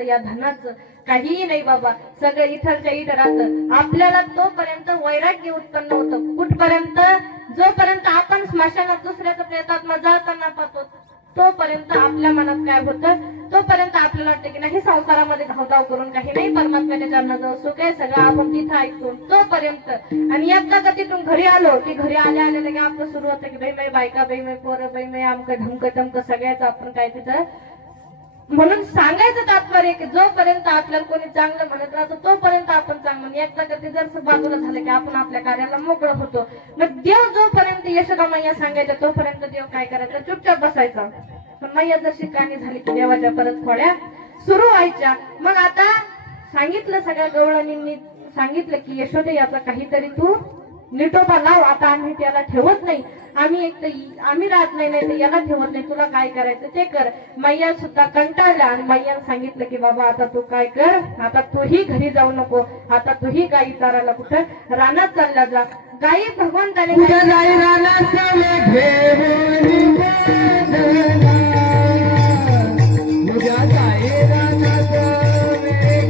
या धनाचं काहीही नाही बाबा. सगळं इथलच्या इथं राहतं. आपल्याला तोपर्यंत वैराग्य उत्पन्न होतं. कुठपर्यंत? जोपर्यंत आपण स्मशानात दुसऱ्याच्या प्रेतात्मा जाताना पाहतो तोपर्यंत आपल्या मनात काय होतं, तोपर्यंत आपल्याला वाटतं की नाही संसारामध्ये धावधाव करून काही नाही, परमात्म्याच्या चरणाजवळ सुख आहे, सगळं आपण तिथं ऐकतो तोपर्यंत. आणि एकदा का तिथून घरी आलो की घरी आले की आपलं सुरू होतं की बाई बायका बाई पोरं बाई आमकं ढमकं टमकं सगळ्याच आपण काय तिथं म्हणून सांगायचं तात्पर्य की जोपर्यंत आपल्याला कोणी चांगलं म्हणत राहतो तोपर्यंत आपण चांगलं, एकदा कधी जर बाजूला झालं की आपण आपल्या कार्याला मोकळं होतो. मग देव जोपर्यंत यशोदा मैया सांगायचं तोपर्यंत देव काय करायचं, चुपचाप बसायचा. पण मैया जर शिकाणी झाली की देवाच्या परत खोड्या सुरू व्हायच्या. मग आता सांगितलं सगळ्या गवळणींनी सांगितलं की यशोदे याचा काहीतरी तू निटोपा लाव, आता आम्ही त्याला ठेवत नाही, आम्ही राहत नाही, नाही तर याला ठेवत नाही, तुला काय करायचं ते कर. मैया सुद्धा कंटाळल्या आणि मैयानं सांगितलं की बाबा आता तू काय कर, आता तूही घरी जाऊ नको, आता तूही गाई चारायला कुठं रानात चालला जा. गाई भगवंताने उद्या जाई रानात घेऊन बदला. उद्या जाई रानात घेऊन बदला. उद्या जाई रानात घेऊन बदला.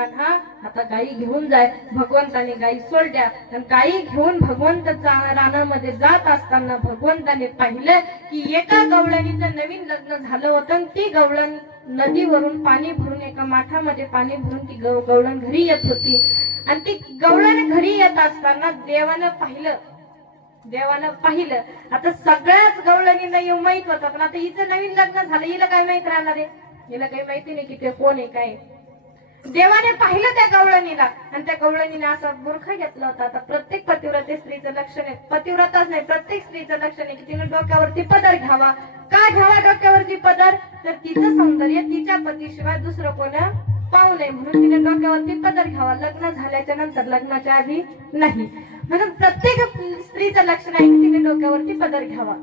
घेऊन आता गाई घेऊन जाय. भगवंताने गाई सोडल्या आणि गाई घेऊन भगवंत रानामध्ये जात असताना भगवंताने पाहिलं की एका गवळणीचं नवीन लग्न झालं होतं आणि ती गवळण नदीवरून पाणी भरून एका माठामध्ये पाणी भरून ती गवळण घरी येत होती. आणि ती गवळण घरी येत असताना देवानं पाहिलं. आता सगळ्याच गवळणींना येऊ माहित होतं, पण आता हिचं नवीन लग्न झालं, हिला काय माहित राहणार आहे, हिला काही माहिती नाही की ते कोण आहे काय. देवाने पाहिलं त्या गवळणीला आणि त्या गवळणीने असा बुरखा घेतला होता. आता प्रत्येक पतिव्रते स्त्रीचं लक्षण आहे, पतिव्रताच नाही प्रत्येक स्त्रीचं लक्षण आहे की तिने डोक्यावरती पदर घ्यावा. का घ्यावा डोक्यावरती पदर, तर तिचं सौंदर्य तिच्या पतीशिवाय दुसरं कोण पाहू नये म्हणून तिने डोक्यावरती पदर घ्यावा. लग्न झाल्याच्या नंतर, लग्नाच्या आधी नाही. म्हणून प्रत्येक स्त्रीचं लक्षण आहे की तिने डोक्यावरती पदर घ्यावा.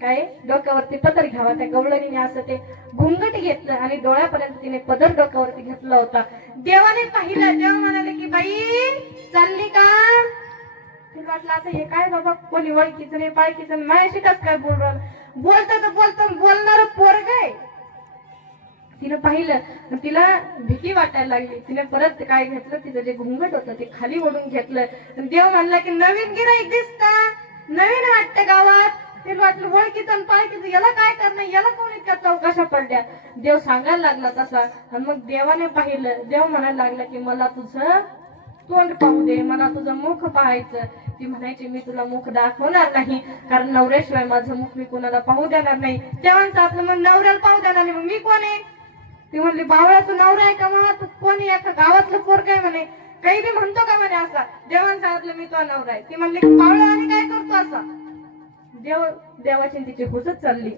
काय डोक्यावरती पदर घ्यावा. त्या गवळणीने असं ते घुंगट घेतलं आणि डोळ्यापर्यंत तिने पदर डोक्यावरती घेतला होता. देवाने पाहिलं, देव म्हणाले की बाई चालली का. तिला वाटलं आता हे काय बाबा, कोणी ओळखीचं नाही पाळखीचं नाही, माझ्याशी कस काय बोलतो बोलणार पोरग आहे. तिने पाहिलं, तिला भीती वाटायला लागली. तिने परत काय घेतलं, तिचं जे घुंगट होतं ते खाली ओढून घेतलं. देव म्हणला की नवीन गिराईक दिसता, नवीन वाटतं गावात. तिला वाटलं ओळखीचं पाळखीचं, याला काय करणं, याला कोण इतक्या चौकशा पडल्या. देव सांगायला लागला तसा. आणि मग देवाने पाहिलं, देव म्हणायला लागला की मला तुझं तोंड पाहू दे, मला तुझं मुख पाहायचं. ती म्हणायची मी तुला मुख दाखवणार नाही, कारण नवऱ्याशिवाय माझं मुख मी कोणाला पाहू देणार नाही. देवांचं आपलं मग नवऱ्याला पाहू देणार नाही, मग मी कोण आहे. ती म्हणली बावळ्याचं नवरा आहे का, मग तू कोण आहे, एका गावातलं पोरग आहे म्हणे, काही बी म्हणतो का म्हणे असा. देवानं सांगितलं मी तो नवरा आहे. ती म्हणली बावळा आणि काय करतो असा. देवाची तिची हुसत चालली.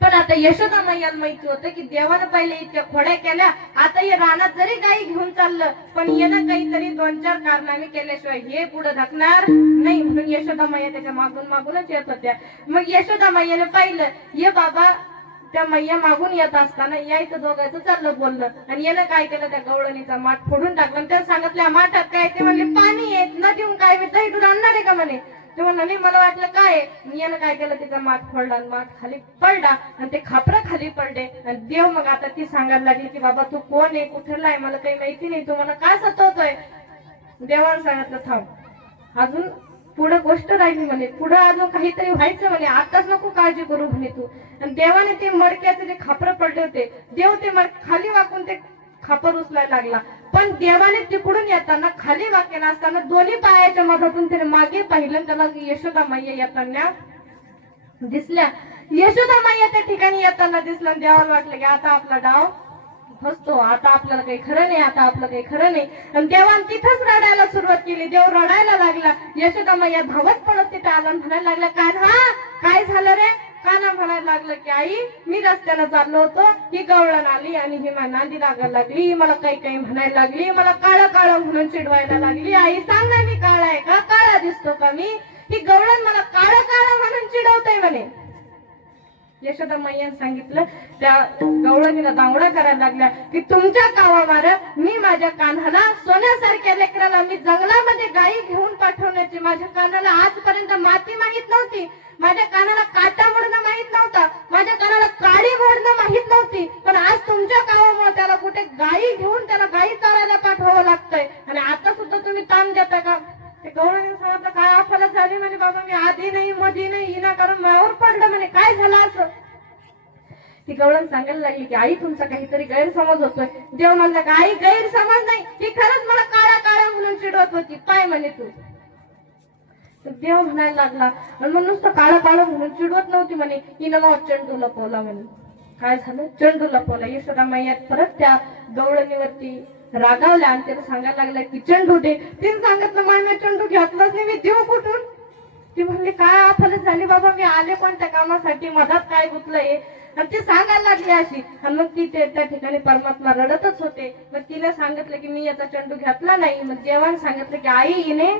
पण आता यशोदा मैयाला माहिती होतं की देवानं पहिले इतक्या खोड्या केल्या, आता हे रानात जरी गाई घेऊन चाललं पण यानं काहीतरी 2-4 कारनामे केल्याशिवाय हे पुढे धकणार नाही. म्हणून यशोदा मैया त्याच्या मागूनच येत होत्या. मग यशोदा मैयाने पाहिलं, ये बाबा त्या मैया मागून येत असताना यायचं दोघांचं चाललं बोललं. आणि यानं काय केलं, त्या गवळणीचा माठ फोडून टाकला. आणि त्याला सांगितलं माठात काय, ते म्हणले पाणी आहे, नदीहून काय दही दूध आणणार आहे का म्हणे. ते म्हणलं नाही, मला वाटलं काय. यानं काय केलं, तिचा माठ फोडला, माठ खाली पडला आणि ते खापरं खाली पडले. आणि देव मग आता ती सांगायला लागली की बाबा तू कोण आहे, कुठला आहे, मला काही माहिती नाही, तू मला काय सतवतोय. देवानं सांगितलं थांब, अजून पुढे गोष्ट राहिली म्हणे, पुढे अजून काहीतरी व्हायचं म्हणे, आताच नको काळजी करू म्हणे तू. आणि देवाने ते मडक्याचे जे खापर पडले होते, देव ते खाली वाकून ते खापर उचलायला लागला. पण देवाने तिकडून येताना खाली वाकेला असताना दोन्ही पायाच्या मधातून त्याने मागे पाहिलं, त्याला यशोदा मैया येताना दिसल्या. यशोदा मैया त्या ठिकाणी येताना दिसलं. देवाला वाटलं की आता आपला डाव फसतो, आता आपल्याला काही खरं नाही, आता आपलं काही खरं नाही. आणि देवान तिथंच रडायला सुरुवात केली. देव रडायला लागला. यशोदा मैया धावत पडत तिथे आला आणि म्हणायला लागला, कान्हा काय झालं रे? कान्हा म्हणायला लागलं की आई मी रस्त्याला चाललो होतो, ही गवळण आली आणि ही मला नांदी लागायला लागली, ही मला काही काही म्हणायला लागली, मला काळं काळं म्हणून चिडवायला लागली. आई सांग ना मी काळा आहे का, काळा दिसतो का मी? ही गवळण मला काळं काळं म्हणून चिडवतंय म्हणे. यशोदा मैयाने सांगितलं, त्या गवळणीला दांगडा करायला लागल्या की तुमच्या कावामार मी माझ्या कान्हाला, सोन्यासारख्या लेकराला मी जंगलामध्ये गायी घेऊन पाठवण्याची माझ्या कानाला आजपर्यंत माती माहित नव्हती, माझ्या कानाला काटा मोडणं माहित नव्हता, माझ्या कानाला काडी मोडणं माहित नव्हती, पण आज तुमच्या कावामुळे त्याला कुठे गायी घेऊन त्याला गायी चारायला पाठवावं लागतंय आणि आता सुद्धा तुम्ही ताण देता का? ते गवळणीने सांगितलं, काय आपल्याला झाली म्हणे बाबा, मी आधी नाही मधी नाही इना कारण मायावर पडलं म्हणे, काय झालं असं? ती गवळण सांगायला लागली की आई तुमचा काहीतरी गैरसमज होतोय. देव म्हणला का आई गैरसमज नाही, ती खरंच मला काळा काळा म्हणून चिडवत होती, पाय म्हणे तू. देव म्हणायला लागला, आणि मग नुसतं काळं काळं म्हणून चिडवत नव्हती म्हणे, हिनं मग चंडू लपवला म्हणे. काय झालं? चंडू लपवला. यशोदा मैया परत त्या गवळणीवरती रागावल्या आणि त्याला सांगायला लागला की चंडू दे. तिने सांगितलं माय मी चंडू घेतलाच नाही, मी देऊ कुठून? ती म्हणली काय आपलं झाली बाबा, मी आले कोणत्या कामासाठी, मधात काय गुतलंय? आणि ती सांगायला लागली अशी. आणि मग ती त्या ठिकाणी परमात्मा रडतच होते. मग तिने सांगितलं की मी याचा चंडू घेतला नाही. मग देवाने सांगितलं की आई हिने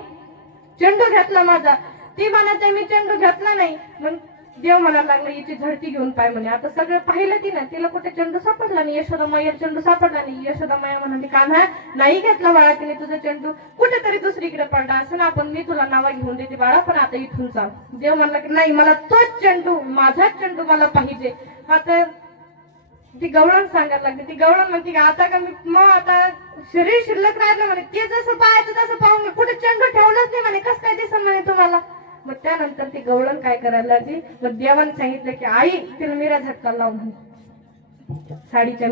चंडू घेतला माझा. ती म्हणते मी चंडू घेतला नाही. मग देव म्हणायला लागला हिची झडती घेऊन पाय म्हणे. आता सगळं पाहिलं तिनं, तिला कुठे चंडू सापडला नाही, यशोदा मैया चंडू सापडला नाही. यशोदा मैया म्हणाली कान्हा नाही घेतला बाळा तिने तुझा चंडू, कुठेतरी दुसरीकडे पडला असं ना, आपण मी तुला नावा घेऊन देते बाळा, पण आता इथून चाल. देव म्हणला की नाही मला तोच चंडू, माझाच चंडू मला पाहिजे. आता ती गवळण सांगायला लागली. ती गवळण म्हणते की आता का मी मग आता शरीर शिल्लक राहिलं म्हणे, ते जसं पाहायचं तसं पाहून कुठे चंडू ठेवलंच नाही म्हणे, कसं काय दिसन म्हणे तुम्हाला? मग त्यानंतर ती गवळण काय करायला लागली. मग देवाने सांगितलं की आई तिला मिऱ्या झटका लाव म्हणे, साडीच्या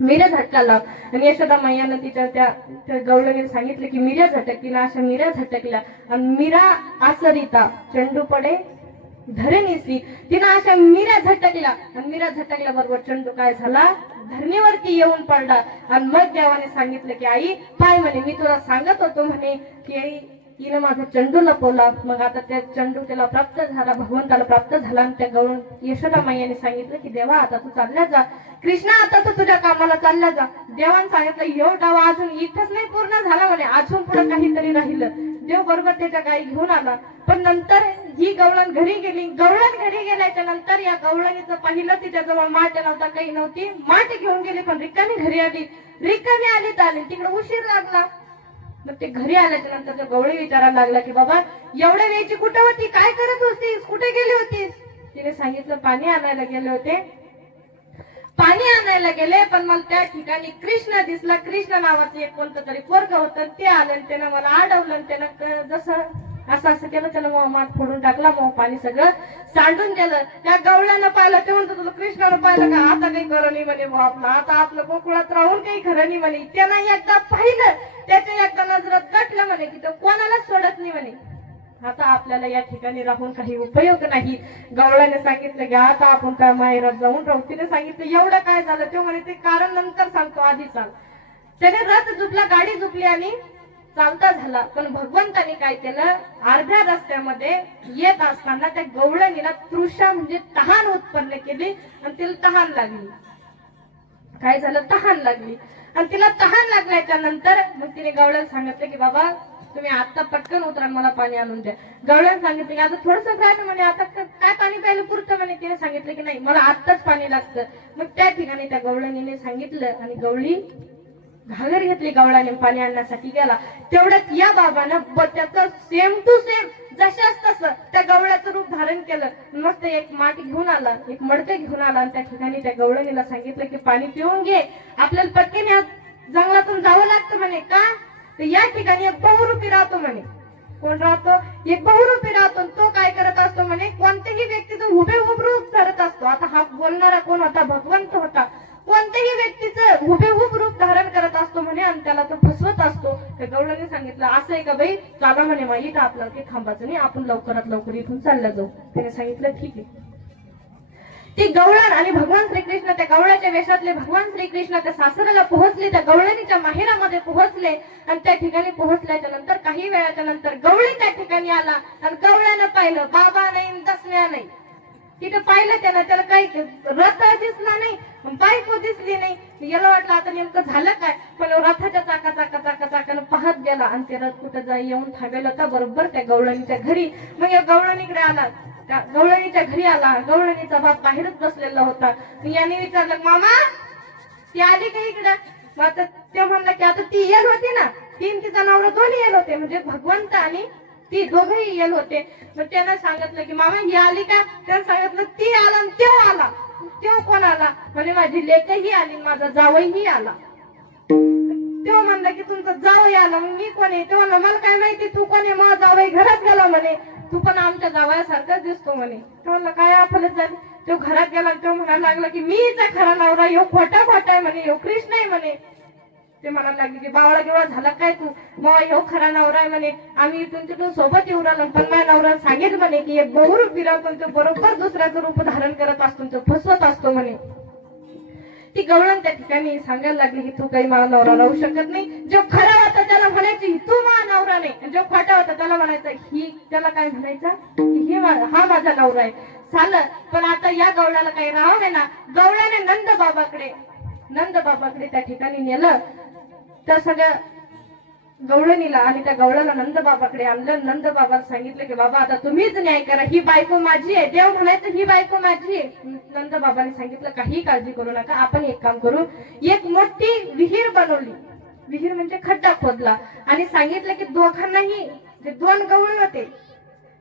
मिऱ्या झटका लाव. आणि यशोदा मैयानं तिच्या त्या गवळणीने सांगितलं की मिऱ्या झटक. तिला अशा मिऱ्या झटकल्या आणि मीरा आसरिता चंडू पडे धरे निसी. तिनं अशा मिऱ्या झटकल्या आणि मिऱ्या झटकल्या बरोबर चंडू काय झाला, धरणीवरती येऊन पडला. आणि मग देवाने सांगितलं की आई पाय म्हणे, मी तुला सांगत होतो म्हणे की तिनं माझा चंडू लपवला. मग आता त्या चंडू त्याला प्राप्त झाला, भगवंताला प्राप्त झाला. आणि त्या गवळण यशोदा मैयाने सांगितलं की देवा आता तू चालल्या जा, कृष्णा आता तू तुझ्या कामाला चालल्या जा. देवाने सांगितलं एवढा डावा अजून इथंच नाही पूर्ण झाला म्हणे, अजून पुढे काहीतरी राहिलं. देव बरोबर त्याच्या गाई घेऊन आला. पण नंतर ही गवळण घरी गेली. गवळण घरी गेल्याच्या नंतर या गवळणीचं पाहिलं, तिच्याजवळ माठ नव्हता, काही नव्हती. माठ घेऊन गेली पण रिकामी घरी आली. रिकामी आली तर आली, तिकडे उशीर लागला. मग ते घरी आल्याच्या नंतर तो गवळी विचारायला लागला की बाबा एवढ्या वेळची कुठे होती, काय करत होतीस, कुठे गेली होतीस? तिने सांगितलं पाणी आणायला गेले होते, पाणी आणायला गेले, पण मला त्या ठिकाणी कृष्ण दिसला. कृष्ण नावाचं एक कोणतं तरी पोरग होतं, ते आलं आणि त्यानं मला अडवलं आणि त्यानं जसं असं केलं, त्यानं मग माठ फोडून टाकला, मग पाणी सगळं सांडून गेलं. त्या गवळ्यानं पाहिलं, ते म्हणतो तुला कृष्णानं पाहिलं का, आता काही खरं नाही म्हणे आपलं, आता आपलं गोकुळात राहून काही खरं नाही म्हणे. त्यानं एकदा पाहिलं, त्याच्या एकदा नजरात गटलं म्हणे की तो कोणालाच सोडत नाही म्हणे, आता आपल्याला या ठिकाणी राहून काही उपयोग नाही. गवळ्याने सांगितलं की आता आपण काय माहेरात जाऊन राहू. तिने सांगितलं एवढं काय झालं? ते म्हणे ते कारण नंतर सांगतो, आधी चाल. त्याने रथ झुपला, गाडी झुपली आणि चालता झाला. पण भगवंताने काय केलं, अर्ध्या रस्त्यामध्ये येत असताना त्या गवळणीला तृषा म्हणजे तहान उत्पन्न केली आणि तिला तहान लागली. काय झालं? तहान लागली. आणि तिला तहान लागल्याच्या नंतर मग तिने गवळ्याला सांगितलं की बाबा तुम्ही आता पटकन उतरा, मला पाणी आणून द्या. गवळ्याने सांगितलं की आता थोडंसं राहिलं म्हणे, आता काय पाणी प्यायला पुरतं म्हणे. तिने सांगितलं की नाही मला आत्ताच पाणी लागतं. मग त्या ठिकाणी त्या गवळणीने सांगितलं आणि गवळी घागर घेतली, गवळ्याने पाणी आणण्यासाठी गेला. तेवढ्यात या बाबानं त्याचं सेम टू सेम जशाच तसं त्या गवळ्याचं रूप धारण केलं. मस्त एक माठ घेऊन आला, एक मडकं घेऊन आला आणि त्या ठिकाणी त्या गवळणीला सांगितलं की पाणी पिऊन घे, आपल्याला पटकन या जंगलातून जावं लागतं म्हणे. का तर या ठिकाणी एक बहुरूपी राहतो म्हणे. कोण राहतो? एक बहुरूपी राहतो. तो काय करत असतो म्हणे, कोणत्याही व्यक्तीचं हुबेहूब रूप धरत असतो. आता हा बोलणारा कोण होता? भगवंत होता. कोणत्याही व्यक्तीचं हुबेहूब रूप धारण करत असतो म्हणे आणि त्याला तो फसवत असतो. त्या गवळ्याने सांगितलं असं आहे का बाई, चाला म्हणे माई, तर आपल्याला काही थांबायचं नाही, आपण लवकरात लवकर इथून चालला जाऊ. त्याने सांगितलं ठीक आहे. ती गवळण आणि भगवान श्रीकृष्ण त्या गवळ्याच्या वेशातले भगवान श्रीकृष्ण त्या सासऱ्याला पोहोचले, त्या गवळणीच्या माहेरामध्ये पोहोचले आणि त्या ठिकाणी पोहोचल्याच्या नंतर काही वेळाच्या नंतर गवळी त्या ठिकाणी आला आणि गवळ्यानं पाहिलं बाबा नाही दसम्या नाही. तिथं पाहिलं त्याला काही रथ दिसला नाही, बायको दिसली नाही. याला वाटलं आता नेमकं झालं काय, पण रथाच्या चाकानं पाहत गेला आणि ते रथ कुठं जाई येऊन थांबेल होता बरोबर त्या गवळणीच्या घरी. मग या गवळणीकडे आला, गवळणीच्या घरी आला. गवळणीचा बाप बाहेरच बसलेला होता. याने विचारलं मामा ती आली का इकडं. मग आता ते म्हणलं की आता ती येल होती ना, तिचा नवरा दोन्ही येल होते, म्हणजे भगवंत आणि ती दोघही येल होते. मग त्यानं सांगितलं की मामा ही आली का. त्यानं सांगितलं ती आला आणि त्यो आला. त्यो कोण आला म्हणजे माझी लेकही आली, माझा जावईही आला. त्यो म्हणला की तुमचा जावई आला, मग मी कोण आहे. तो म्हणला मला काय माहिती तू कोण आहे, माझा जावई घरात गेला म्हणे, तू पण आमच्या जावयासारखाच दिसतो म्हणे. तो म्हणला काय आपलच झाली. तो घरात गेला, तो म्हणायला लागला की मीचा खरा नवरा, ह्यो खोटा आहे म्हणे, ह्यो कृष्ण आहे म्हणे. ते म्हणायला लागले की बावळा गिवळा झाला काय तू, मग ह्यो खरा नवरा आहे म्हणे, आम्ही इथून तिथून सोबत येऊ राहिलो, पण माझ्या नवरा सांगेल म्हणे की एक बहुरूप फिरवतो, तो बरोबर दुसऱ्याचं रूप धारण करत असतो, तो फसवत असतो म्हणे. ती गवळण त्या ठिकाणी सांगायला लागली की तू काही माझा नवरा राहू शकत नाही. जो खरा होता त्याला म्हणायची तू माझा नवरा नाही, जो खोटा होता त्याला म्हणायचं ही, त्याला काय म्हणायचं हा माझा नवरा आहे. झालं. पण आता या गवळ्याला काही राहावं नाही ना. गवळ्याने नंद बाबाकडे त्या ठिकाणी नेलं. त्या सगळ्या गवळणीला आणि त्या गवळ्याला नंद बाबाकडे आणलं. नंद बाबाला सांगितलं की बाबा आता तुम्हीच न्याय करा, ही बायको माझी आहे. देव म्हणायचं ही बायको माझी आहे. नंद बाबाने सांगितलं काही काळजी करू नका, आपण एक काम करू, एक मोठी विहीर बनवली. विहीर म्हणजे खड्डा खोदला आणि सांगितलं की दोघांनाही, जे दोन गवळी होते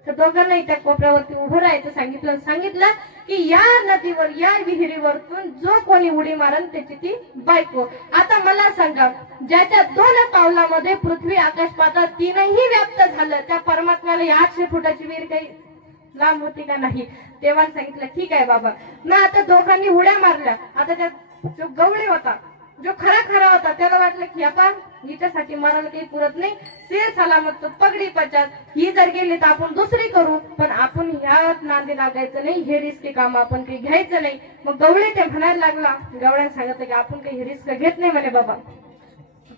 तर दोघांनाही त्या कोपऱ्यावरती उभं राहायचं सांगितलं की या नदीवर, या विहिरीवरतून जो कोणी उडी मारन त्याची ती बायको. आता मला सांगा, ज्याच्या 2 पावलामध्ये पृथ्वी आकाश पाताळ तीनही व्याप्त झालं, त्या परमात्म्याला 800 फुटाची विहीर काही लांब होती का नाही. तेव्हा सांगितलं ठीक आहे बाबा. ना आता दोघांनी उड्या मारल्या. आता त्या जो गवळी होता, जो खरा होता, त्याला वाटलं की आपण हिच्यासाठी मरायला काही पुरत नाही, शेर सलामत तो पगडी पचास, ही जर गेली तर आपण दुसरी करू, पण आपण ह्या नांदी लागायचं नाही, हे रिस्क काम आपण काही घ्यायचं नाही. मग गवळे ते म्हणायला लागला, गवळ्याने सांगितलं की आपण काही रिस्क घेत नाही म्हणे बाबा.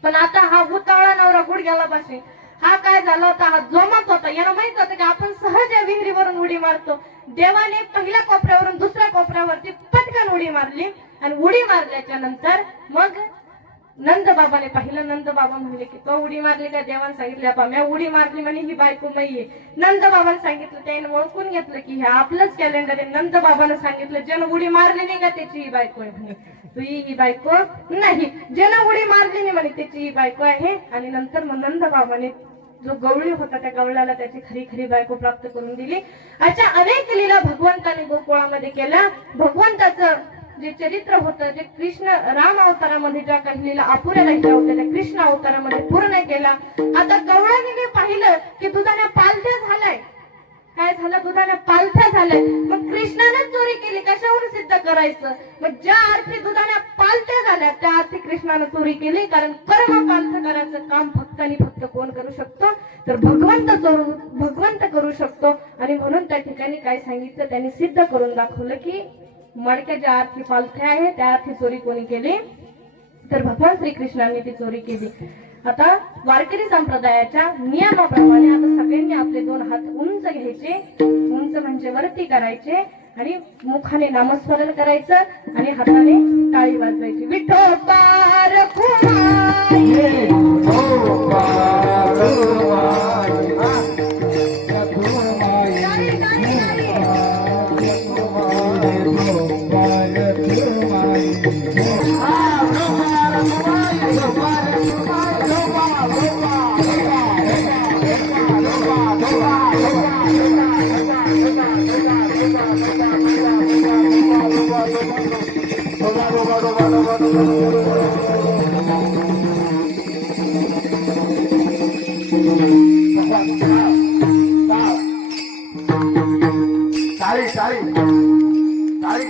पण आता हा उतावळा नवरा गुडघ्याला बसे, हा काय झाला होता, हा जोमात होता. याला माहित होतं की आपण सहज या विहिरीवरून उडी मारतो. देवाने पहिल्या कोपऱ्यावरून दुसऱ्या कोपऱ्यावरती पटकन उडी मारली आणि उडी मारल्याच्या नंतर मग नंद बाबाने पाहिलं. नंद बाबा म्हणले की तो उडी मारली का. देवाने सांगितलं मी उडी मारली म्हणे, ही बायको नाहीये. नंद बाबाने सांगितलं, त्याने ओळखून घेतलं की हे आपलंच कॅलेंडर आहे. नंद बाबाने सांगितलं ज्यानं उडी मारली नाही का त्याची ही बायको आहे म्हणे, तुझी बायको नाही. ज्यानं उडी मारली नाही म्हणे त्याची ही बायको आहे. आणि नंतर मग नंद बाबाने जो गवळी होता त्या गवळ्याला त्याची खरी बायको प्राप्त करून दिली. अशा अनेक लीला भगवंताने गोकुळामध्ये केल्या. भगवंताचं जे चरित्र होतं, जे कृष्ण राम अवतारामध्ये ज्या काही लीला अपुऱ्या राहिल्या होत्या त्या कृष्ण अवतारामध्ये पूर्ण केला. आता गवळणीने पाहिलं की दुधाने पालथ्या झालाय. काय झालं, दुधाने पालथ्या झालाय. मग कृष्णाने चोरी केली, कशावर सिद्ध करायचं. मग ज्या अर्थी दुधाने पालथ्या झाल्या त्या अर्थी कृष्णाने चोरी केली. कारण कर्म पालथ करायचं काम फक्त आणि फक्त कोण करू शकतो, तर भगवंत करू शकतो. आणि म्हणून त्या ठिकाणी काय सांगितलं, त्यांनी सिद्ध करून दाखवलं की मडक्या ज्या अर्थी पालथ्या आहे त्या अर्थी चोरी कोणी केली, तर भगवान श्रीकृष्णांनी ती चोरी केली. आता वारकरी संप्रदायाच्या नियमाप्रमाणे आता सगळ्यांनी आपले 2 हात उंच घ्यायचे, उंच म्हणजे वरती करायचे आणि मुखाने नामस्मरण करायचं आणि हाताने टाळी वाजवायची. विठोबा रखुमाई,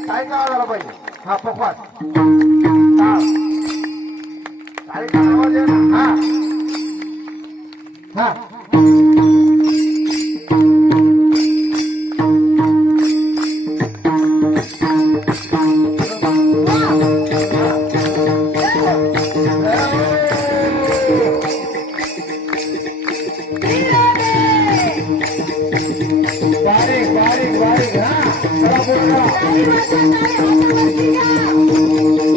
काय करायला पाहिजे. हा पकवास हा हा हातावरती घ्या.